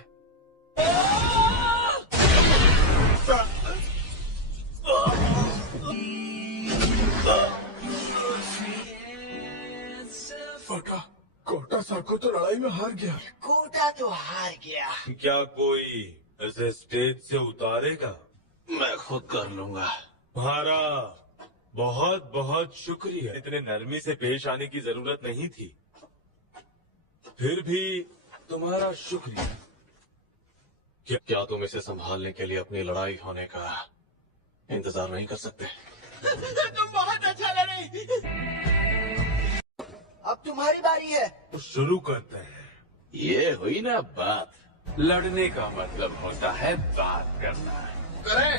कोटा साको तो लड़ाई में हार गया। कोटा तो हार गया। क्या कोई ऐसे स्टेज से उतारेगा? मैं खुद कर लूंगा। तुम्हारा बहुत बहुत शुक्रिया। इतने नरमी से पेश आने की जरूरत नहीं थी, फिर भी तुम्हारा शुक्रिया। क्या तुम इसे संभालने के लिए अपनी लड़ाई होने का इंतजार नहीं कर सकते? तुम बहुत अच्छा लड़े। अब तुम्हारी बारी है। तो शुरू करते हैं। ये हुई ना बात। लड़ने का मतलब होता है बात करना। करें।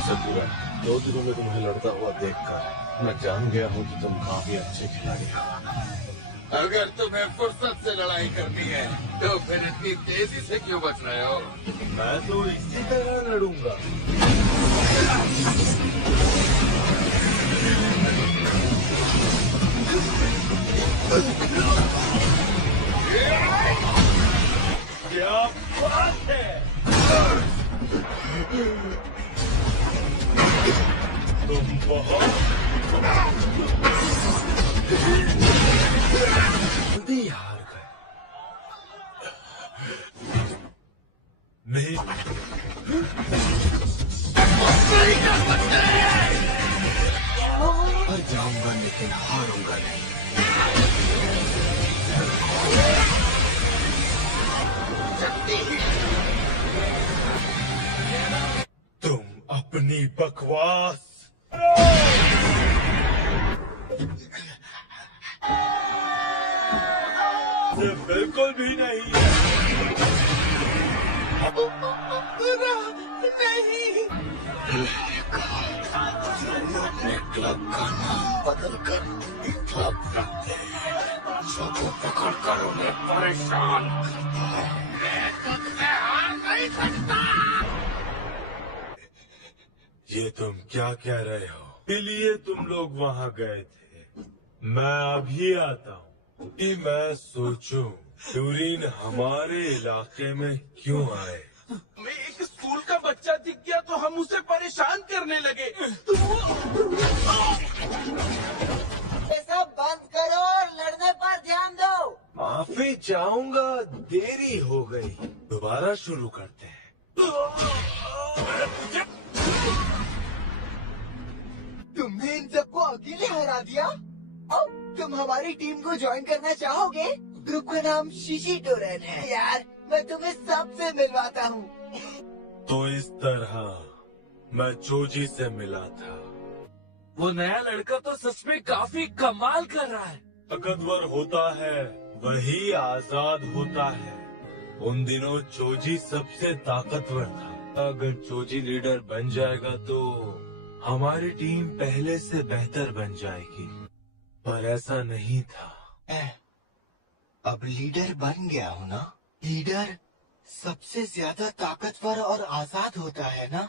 सकुरा, 2 दिनों में तुम्हें लड़ता हुआ देखकर मैं जान गया हूँ कि तुम काफी अच्छे खिलाड़ी हो। अगर तुम्हें फुर्सत से लड़ाई करनी है तो फिर इतनी तेजी से क्यों बच रहे हो? मैं तो इसी तरह लड़ूंगा। क्या बात है? तुम बहुत जल्दी हार गए। नहीं कर सकते। हार जाऊंगा लेकिन हारूंगा नहीं। तुम अपनी बकवास से बिल्कुल भी नहीं है। नहीं। अपने क्लब का नाम बदल कर क्लब रखते हैं, सबको पकड़ कर उन्हें परेशान करता है। मैं तुझसे हार नहीं सकता। ये तुम क्या कह रहे हो? इसलिए तुम लोग वहाँ गए थे। मैं अभी आता हूँ कि मैं सोचूं ट्यूरिन हमारे इलाके में क्यों आए। हमें एक स्कूल का बच्चा दिख गया तो हम उसे परेशान करने लगे। ये सब बंद करो और लड़ने पर ध्यान दो। माफी चाहूंगा, देरी हो गई। दोबारा शुरू करते हैं। तुमने इन सबको अकेले हरा दिया? अब तुम हमारी टीम को ज्वाइन करना चाहोगे? ग्रुप का नाम शिशी टोरेन है। यार मैं तुम्हें सबसे मिलवाता हूँ। तो इस तरह मैं चोजी से मिला था। वो नया लड़का तो सच में काफी कमाल कर रहा है। ताकतवर होता है वही आजाद होता है। उन दिनों चोजी सबसे ताकतवर था। अगर चोजी लीडर बन जाएगा तो हमारी टीम पहले से बेहतर बन जाएगी, पर ऐसा नहीं था। अब लीडर बन गया हूँ ना? लीडर सबसे ज्यादा ताकतवर और आजाद होता है ना?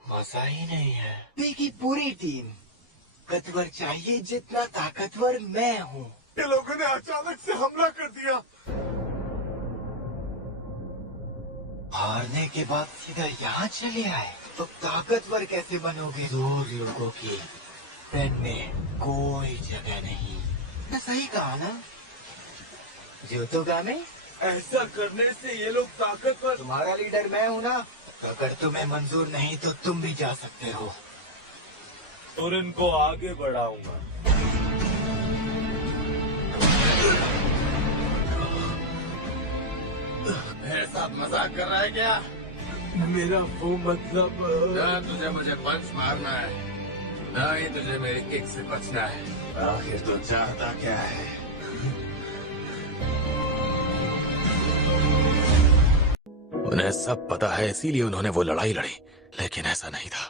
मजा ही नहीं है। की पूरी टीम ताकतवर चाहिए जितना ताकतवर मैं हूँ। ये लोगों ने अचानक से हमला कर दिया। हारने के बाद सीधा यहाँ चले आए तो ताकतवर कैसे बनोगे? 2 लोगों की फ्रेंड में कोई जगह नहीं। मैं सही कहा ना? ज्योतोगा में ऐसा करने से ये लोग ताकतवर। तुम्हारा लीडर मैं हूँ ना? अगर तुम्हें मंजूर नहीं तो तुम भी जा सकते हो। और इनको आगे बढ़ाऊंगा। मेरे साथ मजाक कर रहा है क्या? मेरा वो मतलब ना तुझे मुझे पंच मारना है, ना ही तुझे मेरी किक से बचना है। आखिर तू चाहता क्या है? उन्हें सब पता है, इसीलिए उन्होंने वो लड़ाई लड़ी, लेकिन ऐसा नहीं था।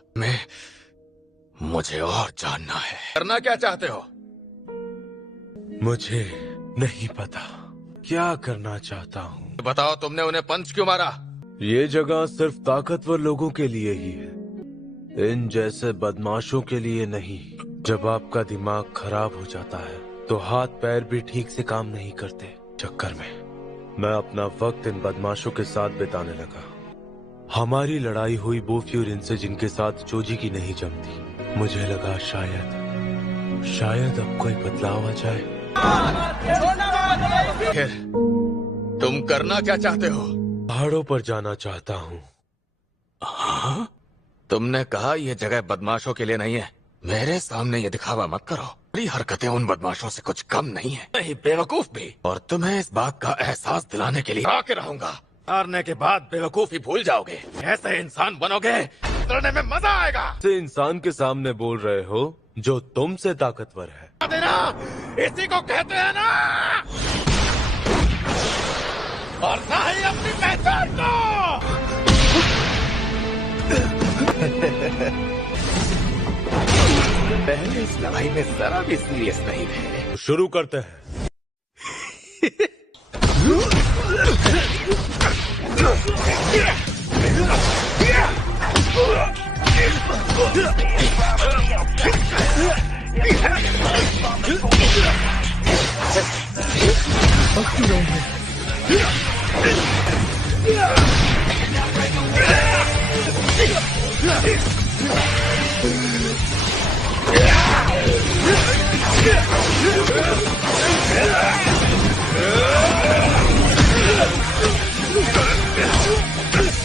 मुझे और जानना है। करना क्या चाहते हो? मुझे नहीं पता क्या करना चाहता हूँ। बताओ, तुमने उन्हें पंच क्यों मारा? ये जगह सिर्फ ताकतवर लोगों के लिए ही है, इन जैसे बदमाशों के लिए नहीं। जब आपका दिमाग खराब हो जाता है तो हाथ पैर भी ठीक से काम नहीं करते। चक्कर में मैं अपना वक्त इन बदमाशों के साथ बिताने लगा। हमारी लड़ाई हुई वो फ्यूरिन से जिनके साथ चोजी की नहीं जमती। मुझे लगा शायद अब कोई बदलाव आ जाए। फिर तुम करना क्या चाहते हो? पहाड़ों पर जाना चाहता हूँ। हाँ? तुमने कहा यह जगह बदमाशों के लिए नहीं है। मेरे सामने ये दिखावा मत करो। मेरी हरकतें उन बदमाशों से कुछ कम नहीं है, नहीं बेवकूफ भी। और तुम्हें इस बात का एहसास दिलाने के लिए आके रहूंगा। हारने के बाद बेवकूफी भूल जाओगे, ऐसे इंसान बनोगे, लड़ने में मजा आएगा। से इंसान के सामने बोल रहे हो जो तुमसे ताकतवर है। देना, इसी को कहते हैं ना। और ना ही अपनी पहचान को। पहले इस लड़ाई में जरा भी सीरियस नहीं थे। शुरू करते हैं।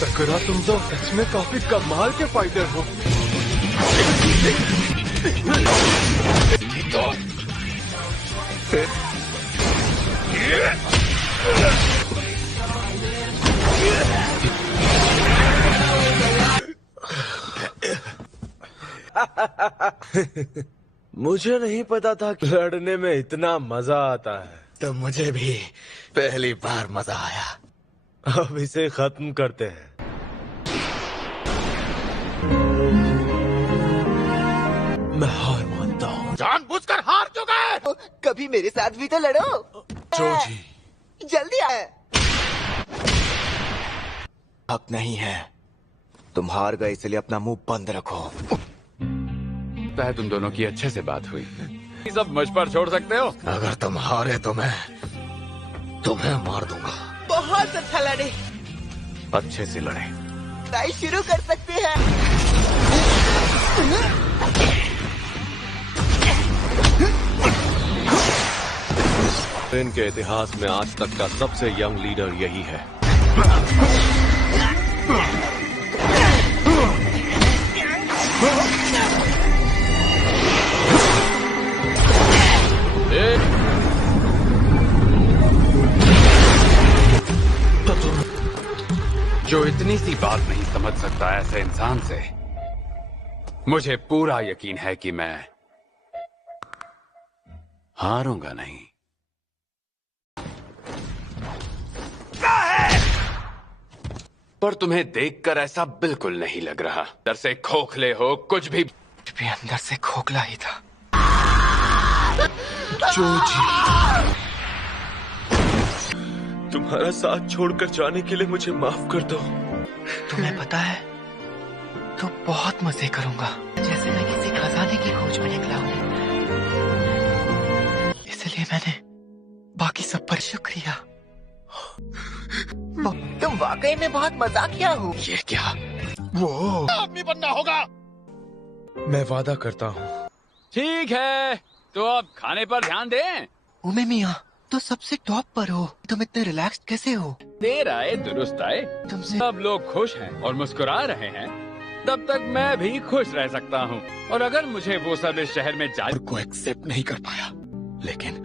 सकरा, तुम तो सच में काफी कमाल के फाइटर हो। मुझे नहीं पता था कि लड़ने में इतना मजा आता है। तो मुझे भी पहली बार मजा आया। अब इसे खत्म करते हैं। मैं हार मानता हूँ। जानबूझकर हार चुका है। कभी मेरे साथ भी तो लड़ो। चोजी, जल्दी आए। हक नहीं है, तुम हार गए, इसलिए अपना मुंह बंद रखो। तुम दोनों की अच्छे से बात हुई, सब मुझ पर छोड़ सकते हो। अगर तुम हारे तो मैं तुम्हें मार दूंगा। बहुत अच्छा लड़े। अच्छे से लड़े। लड़ाई शुरू कर सकते हैं। इनके इतिहास में आज तक का सबसे यंग लीडर यही है। जो इतनी सी बात नहीं समझ सकता ऐसे इंसान से, मुझे पूरा यकीन है कि मैं हारूंगा नहीं। पर तुम्हें देखकर ऐसा बिल्कुल नहीं लग रहा। अंदर से खोखले हो, कुछ भी अंदर से खोखला ही था। चोजी, तुम्हारा साथ छोड़कर जाने के लिए मुझे माफ कर दो। तुम्हें पता है, तो बहुत मजे करूंगा, जैसे मैं किसी खजाने की खोज में निकला हूँ। इसलिए मैंने बाकी सब पर शुक्रिया। तुम वाकई में बहुत मजाकिया हो। ये क्या? वो आदमी बनना होगा। मैं वादा करता हूँ। ठीक है, तो अब खाने पर ध्यान दें। उमे मियाँ, तो सबसे टॉप पर हो, तुम इतने रिलैक्स्ड कैसे हो? देर आए दुरुस्त आए। तुमसे सब लोग खुश हैं और मुस्कुरा रहे हैं, तब तक मैं भी खुश रह सकता हूँ। और अगर मुझे वो सब इस शहर में को एक्सेप्ट नहीं कर पाया, लेकिन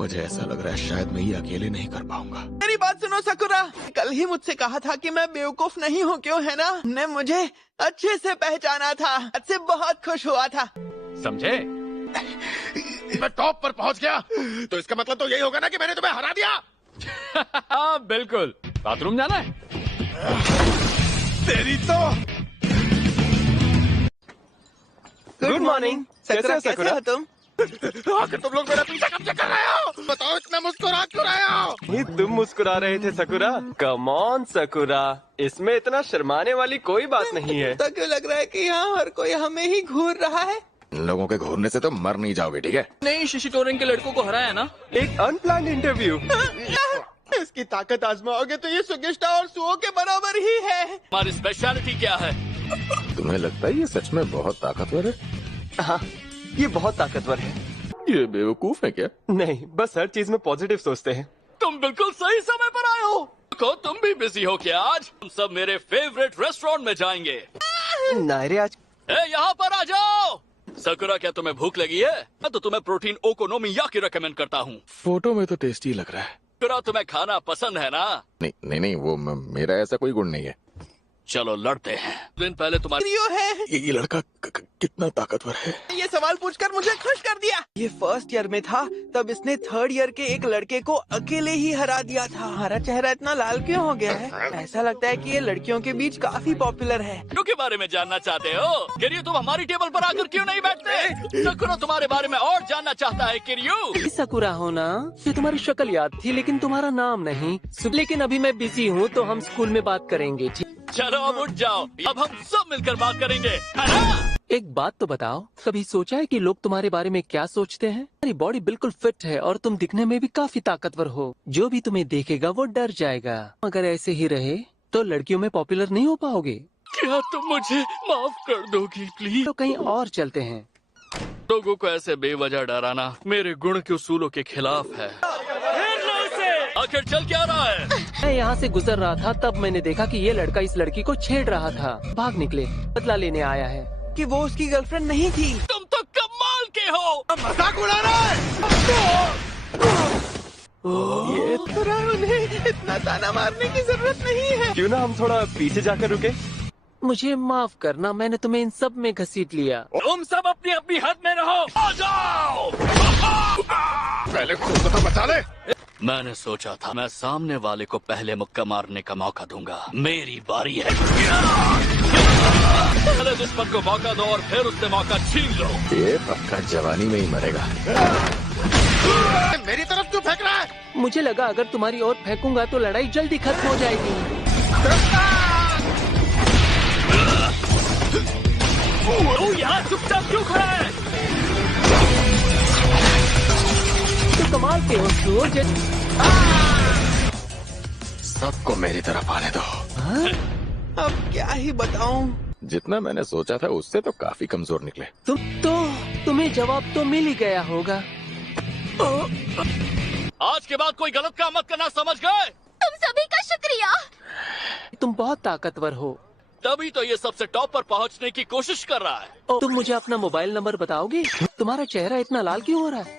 मुझे ऐसा लग रहा है शायद मैं ये अकेले नहीं कर पाऊंगा। मेरी बात सुनो सकुरा, कल ही मुझसे कहा था कि मैं बेवकूफ नहीं हूँ, क्यों है ना? ने मुझे अच्छे से पहचाना था, अच्छे बहुत खुश हुआ था। समझे? मैं टॉप पर पहुंच गया, तो इसका मतलब तो यही होगा ना कि मैंने तुम्हें हरा दिया। हाँ बिल्कुल। बाथरूम जाना है? तेरी तो। Good morning. कैसे हो तुम? आखिर तुम लोग मेरा पीछा कब से कर रहे हो? बताओ इतना मुस्कुरा क्यों रहे हो? नहीं, तुम मुस्कुरा रहे थे सकुरा। कम ऑन सकुरा, इसमें इतना शर्माने वाली कोई बात नहीं है। तो क्यों लग रहा है कि यहाँ हर कोई हमें ही घूर रहा है? इन लोगों के घूरने से तो मर नहीं जाओगे, ठीक है? नहीं, शिशिटोरेन के लड़कों को हराया ना। एक अनप्लान्ड इंटरव्यू। इसकी ताकत आजमाओगे तो ये सुगिष्टा और सुओ के बराबर ही है। हमारी स्पेशलिटी क्या है? तुम्हें लगता है ये सच में बहुत ताकतवर है? हाँ, ये बहुत ताकतवर है। ये बेवकूफ है क्या? नहीं, बस हर चीज में पॉजिटिव सोचते हैं। तुम बिल्कुल सही समय पर आए हो। को तुम भी बिजी हो क्या आज? हम सब मेरे फेवरेट रेस्टोरेंट में जाएंगे। नायरे आज यहाँ पर आ जाओ। सकुरा, क्या तुम्हें भूख लगी है? मैं तो तुम्हें प्रोटीन ओकोनोमियाकी रेकमेंड करता हूँ। फोटो में तो टेस्टी लग रहा है। सकुरा, तुम्हें खाना पसंद है ना? नहीं, वो मेरा ऐसा कोई गुण नहीं है। चलो लड़ते हैं। दिन पहले तुम्हारी है। ये लड़का कितना ताकतवर है? ये सवाल पूछकर मुझे खुश कर दिया। ये फर्स्ट ईयर में था, तब इसने थर्ड ईयर के एक लड़के को अकेले ही हरा दिया था। हमारा चेहरा इतना लाल क्यों हो गया है? ऐसा लगता है कि ये लड़कियों के बीच काफी पॉपुलर है। क्यों के बारे में जानना चाहते हो? किरियो, तुम हमारी टेबल पर आकर क्यों नहीं बैठते? सकुरा तुम्हारे बारे में और जानना चाहता है। किरियो, सकुरा हो ना? ये तुम्हारी शक्ल याद थी लेकिन तुम्हारा नाम नहीं। लेकिन अभी मैं बिजी हूँ तो हम स्कूल में बात करेंगे, ठीक? चलो अब उठ जाओ, अब हम सब मिलकर बात करेंगे, है ना? एक बात तो बताओ, कभी सोचा है कि लोग तुम्हारे बारे में क्या सोचते हैं? तुम्हारी बॉडी बिल्कुल फिट है और तुम दिखने में भी काफी ताकतवर हो। जो भी तुम्हें देखेगा वो डर जाएगा। अगर ऐसे ही रहे तो लड़कियों में पॉपुलर नहीं हो पाओगे। क्या तुम मुझे माफ कर दोगी प्लीज? तो कहीं और चलते हैं। लोगों को ऐसे बेवजह डराना मेरे गुण के उसूलों के खिलाफ है। आखिर चल क्या रहा है? मैं यहाँ से गुजर रहा था, तब मैंने देखा कि ये लड़का इस लड़की को छेड़ रहा था। भाग निकले, बदला लेने आया है। कि वो उसकी गर्लफ्रेंड नहीं थी। तुम तो कमाल के हो। मजाक उड़ा रहा है। ये उन्हें इतना ताना मारने की जरूरत नहीं है। क्यों ना हम थोड़ा पीछे जाकर रुके? मुझे माफ करना, मैंने तुम्हें इन सब में घसीट लिया। तुम सब अपनी अपनी हद में रहो। आ जाओ। पहले खुद को तो बचा ले। मैंने सोचा था मैं सामने वाले को पहले मुक्का मारने का मौका दूंगा। मेरी बारी है। पहले दुश्मन को मौका दो और फिर उससे मौका छीन लो। ये पक्का जवानी में ही मरेगा। मेरी तरफ क्यों फेंक रहा है? मुझे लगा अगर तुम्हारी ओर फेंकूंगा तो लड़ाई जल्दी खत्म हो जाएगी। तू यहाँ चुपचाप क्यों खड़ा है? तो कमाल के हो सूरज। सबको मेरी तरफ आने दो। अब क्या ही बताऊं? जितना मैंने सोचा था उससे तो काफी कमजोर निकले। तुम्हें जवाब तो मिल ही गया होगा। आज के बाद कोई गलत काम मत करना, समझ गए? तुम सभी का शुक्रिया। तुम बहुत ताकतवर हो, तभी तो ये सबसे टॉप पर पहुंचने की कोशिश कर रहा है। तुम मुझे अपना मोबाइल नंबर बताओगे? तुम्हारा चेहरा इतना लाल क्यों हो रहा है?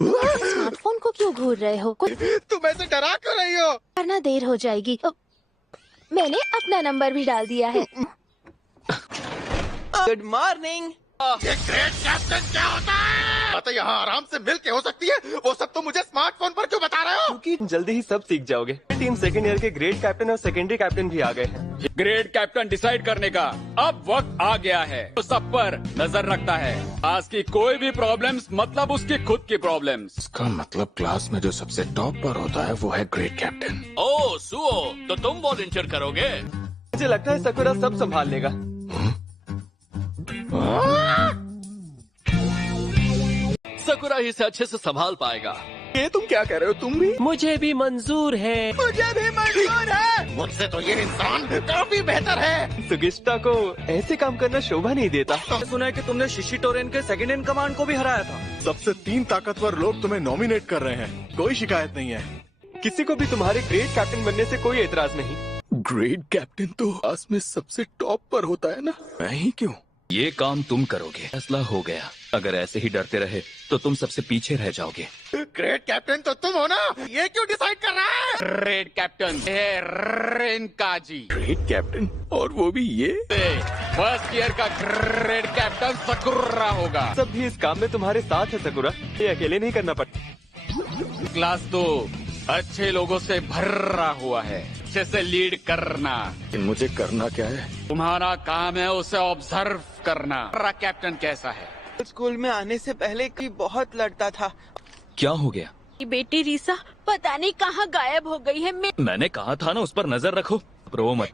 स्मार्टफोन को क्यों घूर रहे हो? तुम ऐसे डरा क्यों रही हो? करना देर हो जाएगी। मैंने अपना नंबर भी डाल दिया है। Good morning. ये ग्रेट कैप्टन क्या होता है? बातें यहाँ आराम से मिल के हो सकती है, वो सब तुम मुझे स्मार्टफोन पर क्यों बता रहे हो? क्योंकि जल्दी ही सब सीख जाओगे। टीम सेकेंड ईयर के ग्रेड कैप्टन और सेकेंडरी कैप्टन भी आ गए हैं। ग्रेड कैप्टन डिसाइड करने का अब वक्त आ गया है। तो सब पर नजर रखता है। आज की कोई भी प्रॉब्लम्स मतलब उसकी खुद की प्रॉब्लम्स। इसका मतलब क्लास में जो सबसे टॉप पर होता है वो है ग्रेट कैप्टन। ओह सुओ, तो तुम वॉलंटियर करोगे? मुझे लगता है सकुरा सब संभाल लेगा। सकुरा ही से अच्छे से संभाल पाएगा। ये तुम क्या कह रहे हो? तुम भी? मुझे भी मंजूर है। मुझे भी मंजूर है। मुझसे तो ये इंसान काफी बेहतर है। सुगिष्टा को ऐसे काम करना शोभा नहीं देता। सुना है कि तुमने शिशिटोरेन के सेकंड इन कमांड को भी हराया था। सबसे 3 ताकतवर लोग तुम्हें नॉमिनेट कर रहे हैं। कोई शिकायत नहीं है। किसी को भी तुम्हारे ग्रेट कैप्टन बनने से कोई एतराज नहीं। ग्रेट कैप्टन तो क्लास में सबसे टॉप पर होता है ना, मैं ही क्यों? ये काम तुम करोगे, फैसला हो गया। अगर ऐसे ही डरते रहे तो तुम सबसे पीछे रह जाओगे। ग्रेट कैप्टन तो तुम हो ना, ये क्यों डिसाइड कर रहा है? ग्रेट कैप्टन है रेनकाजी। ग्रेट कैप्टन, और वो भी ये? फर्स्ट ईयर का ग्रेट कैप्टन सकुरा होगा। सब भी इस काम में तुम्हारे साथ है सकुरा, ये अकेले नहीं करना पड़ता। क्लास तो अच्छे लोगों से भरा हुआ है। अच्छे से लीड करना। मुझे करना क्या है? तुम्हारा काम है उसे ऑब्जर्व करना। कैप्टन कैसा है? स्कूल में आने से पहले की बहुत लड़ता था। क्या हो गया? बेटी रीसा पता नहीं कहाँ गायब हो गई है। मैंने कहा था ना उस पर नजर रखो। रो मत,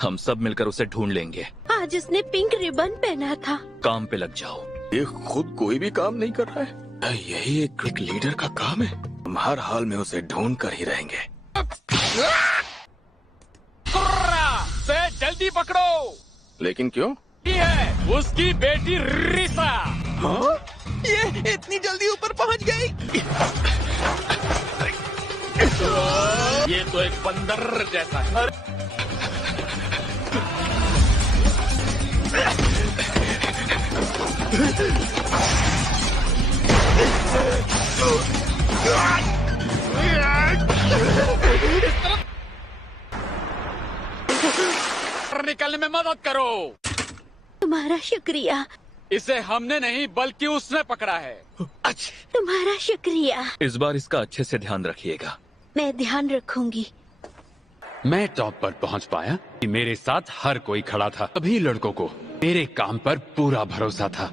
हम सब मिलकर उसे ढूंढ लेंगे। आज इसने पिंक रिबन पहना था। काम पे लग जाओ। ये खुद कोई भी काम नहीं कर रहा है। यही एक लीडर का काम है। हम हर हाल में उसे ढूंढ कर ही रहेंगे। से जल्दी पकड़ो। लेकिन क्यों? ये है उसकी बेटी रीसा। हाँ? ये इतनी जल्दी ऊपर पहुंच गई। ये तो एक बंदर जैसा है। निकलने में मदद करो। तुम्हारा शुक्रिया। इसे हमने नहीं बल्कि उसने पकड़ा है। तुम्हारा शुक्रिया। इस बार इसका अच्छे से ध्यान रखिएगा। मैं ध्यान रखूंगी। मैं टॉप पर पहुंच पाया कि मेरे साथ हर कोई खड़ा था। सभी लड़कों को मेरे काम पर पूरा भरोसा था।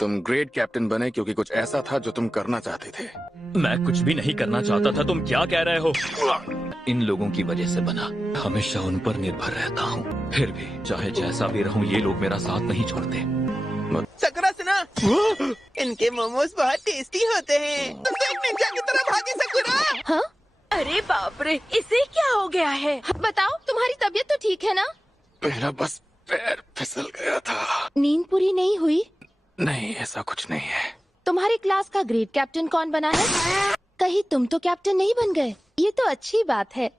तुम ग्रेट कैप्टन बने क्योंकि कुछ ऐसा था जो तुम करना चाहते थे। मैं कुछ भी नहीं करना चाहता था। तुम क्या कह रहे हो? इन लोगों की वजह से बना। हमेशा उन पर निर्भर रहता हूँ। फिर भी चाहे जैसा भी रहूँ, ये लोग मेरा साथ नहीं छोड़ते। सकरा सुना, इनके मोमोज बहुत टेस्टी होते हैं। तुम तो एक निंजा की तरह भागी सकरा। हाँ? अरे बाप रे, इसे क्या हो गया है? बताओ, तुम्हारी तबीयत तो ठीक है ना? मेरा बस पैर फिसल गया था। नींद पूरी नहीं हुई? नहीं, ऐसा कुछ नहीं है। तुम्हारी क्लास का ग्रेट कैप्टन कौन बना है? कहीं तुम तो कैप्टन नहीं बन गए? ये तो अच्छी बात है।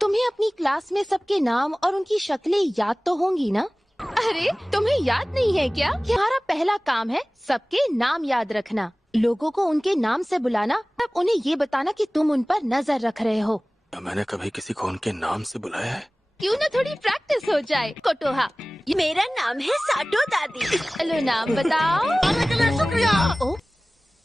तुम्हें अपनी क्लास में सबके नाम और उनकी शक्लें याद तो होंगी ना? अरे तुम्हें याद नहीं है क्या? तुम्हारा पहला काम है सबके नाम याद रखना, लोगों को उनके नाम से बुलाना, तब उन्हें ये बताना कि तुम उन पर नजर रख रहे हो। मैंने कभी किसी को उनके नाम से बुलाया है? क्यों न थोड़ी प्रैक्टिस हो जाए। कोटोहा। मेरा नाम है साटो दादी। चलो नाम बताओ। आने के लिए शुक्रिया। ओ,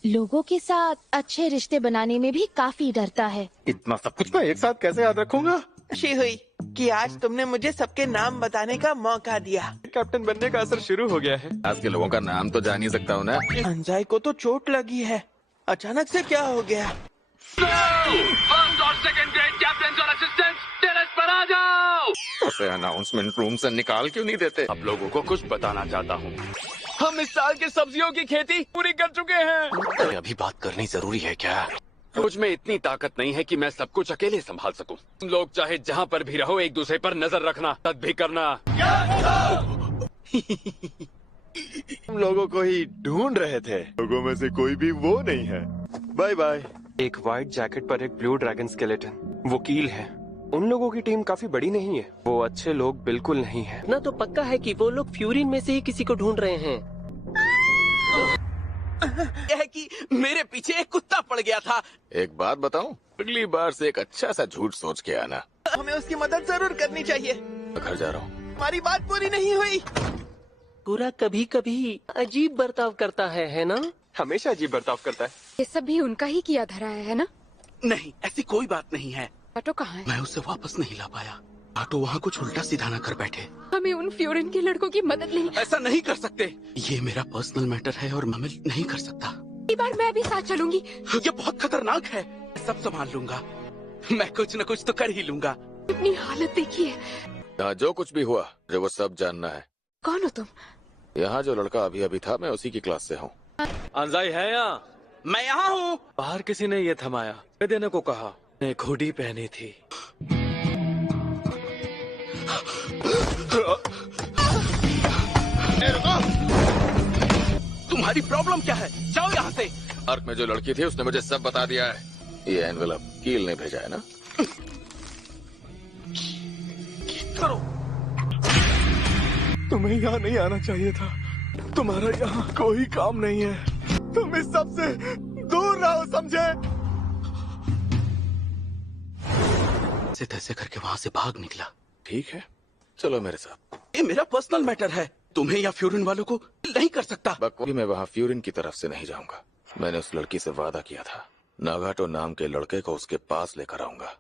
लोगों के साथ अच्छे रिश्ते बनाने में भी काफी डरता है। इतना सब कुछ मैं एक साथ कैसे याद रखूंगा? खुशी हुई कि आज तुमने मुझे सबके नाम बताने का मौका दिया। कैप्टन बनने का असर शुरू हो गया है। आज के लोगों का नाम तो जान ही सकता हूँ ना। अंजाई को तो चोट लगी है, अचानक से क्या हो गया? फर्स्ट और सेकंड ग्रेड कैप्टन और असिस्टेंट टेरेस पर आ जाओ। उसे अनाउंसमेंट रूम से निकाल क्यों नहीं देते? आप लोगों को कुछ बताना चाहता हूँ। हम इस साल की सब्जियों की खेती पूरी कर चुके हैं। अभी बात करनी जरूरी है क्या? मुझ में इतनी ताकत नहीं है कि मैं सब कुछ अकेले संभाल सकूं। तुम लोग चाहे जहाँ पर भी रहो, एक दूसरे पर नजर रखना, तद भी करना। हम लोगों को ही ढूंढ रहे थे। लोगों में से कोई भी वो नहीं है। Bye bye. एक व्हाइट जैकेट पर एक ब्लू ड्रैगन स्केलेटन वकील है। उन लोगों की टीम काफी बड़ी नहीं है। वो अच्छे लोग बिल्कुल नहीं है। ना तो पक्का है कि वो लोग फ्यूरिन में से ही किसी को ढूंढ रहे हैं। यह है कि मेरे पीछे एक कुत्ता पड़ गया था। एक बात बताऊं, अगली बार से एक अच्छा सा झूठ सोच के आना। हमें उसकी मदद जरूर करनी चाहिए। मैं घर जा रहा हूँ। हमारी बात पूरी नहीं हुई। पूरा कभी कभी अजीब बर्ताव करता है ना? हमेशा अजीब बर्ताव करता है। ये सब भी उनका ही किया धरा है ना? नहीं, ऐसी कोई बात नहीं है। ऑटो कहाँ है? मैं उसे वापस नहीं ला पाया। ऑटो वहाँ कुछ उल्टा सीधा ना कर बैठे। हमें उन फ्यूरिन के लड़कों की मदद नहीं। ऐसा नहीं कर सकते। ये मेरा पर्सनल मैटर है और मैं नहीं कर सकता। इस बार मैं भी साथ चलूंगी। ये बहुत खतरनाक है। सब संभाल लूंगा। मैं कुछ न कुछ तो कर ही लूंगा। अपनी हालत देखिए। यहाँ जो कुछ भी हुआ, मुझे वो सब जानना है। कौन हो तुम? यहाँ जो लड़का अभी था, मैं उसी की क्लास से हूँ। अंजाई है यहाँ? मैं यहाँ हूँ। बाहर किसी ने ये थमाया, देने को कहा। एक हुडी पहनी थी। तुम्हारी प्रॉब्लम क्या है? जाओ यहाँ से। आर्क में जो लड़की थी उसने मुझे सब बता दिया है। ये एनवेलप कील ने भेजा है ना? करो। तुम्हें यहाँ नहीं आना चाहिए था। तुम्हारा यहाँ कोई काम नहीं है। तुम इस सब से दूर रहो, समझे? ऐसे तैसे करके वहाँ से भाग निकला। ठीक है, चलो मेरे साथ। ये मेरा पर्सनल मैटर है। तुम्हें या फ्यूरिन वालों को नहीं कर सकता। बकवास, मैं वहाँ फ्यूरिन की तरफ से नहीं जाऊंगा। मैंने उस लड़की से वादा किया था, नागाटो नाम के लड़के को उसके पास लेकर आऊंगा।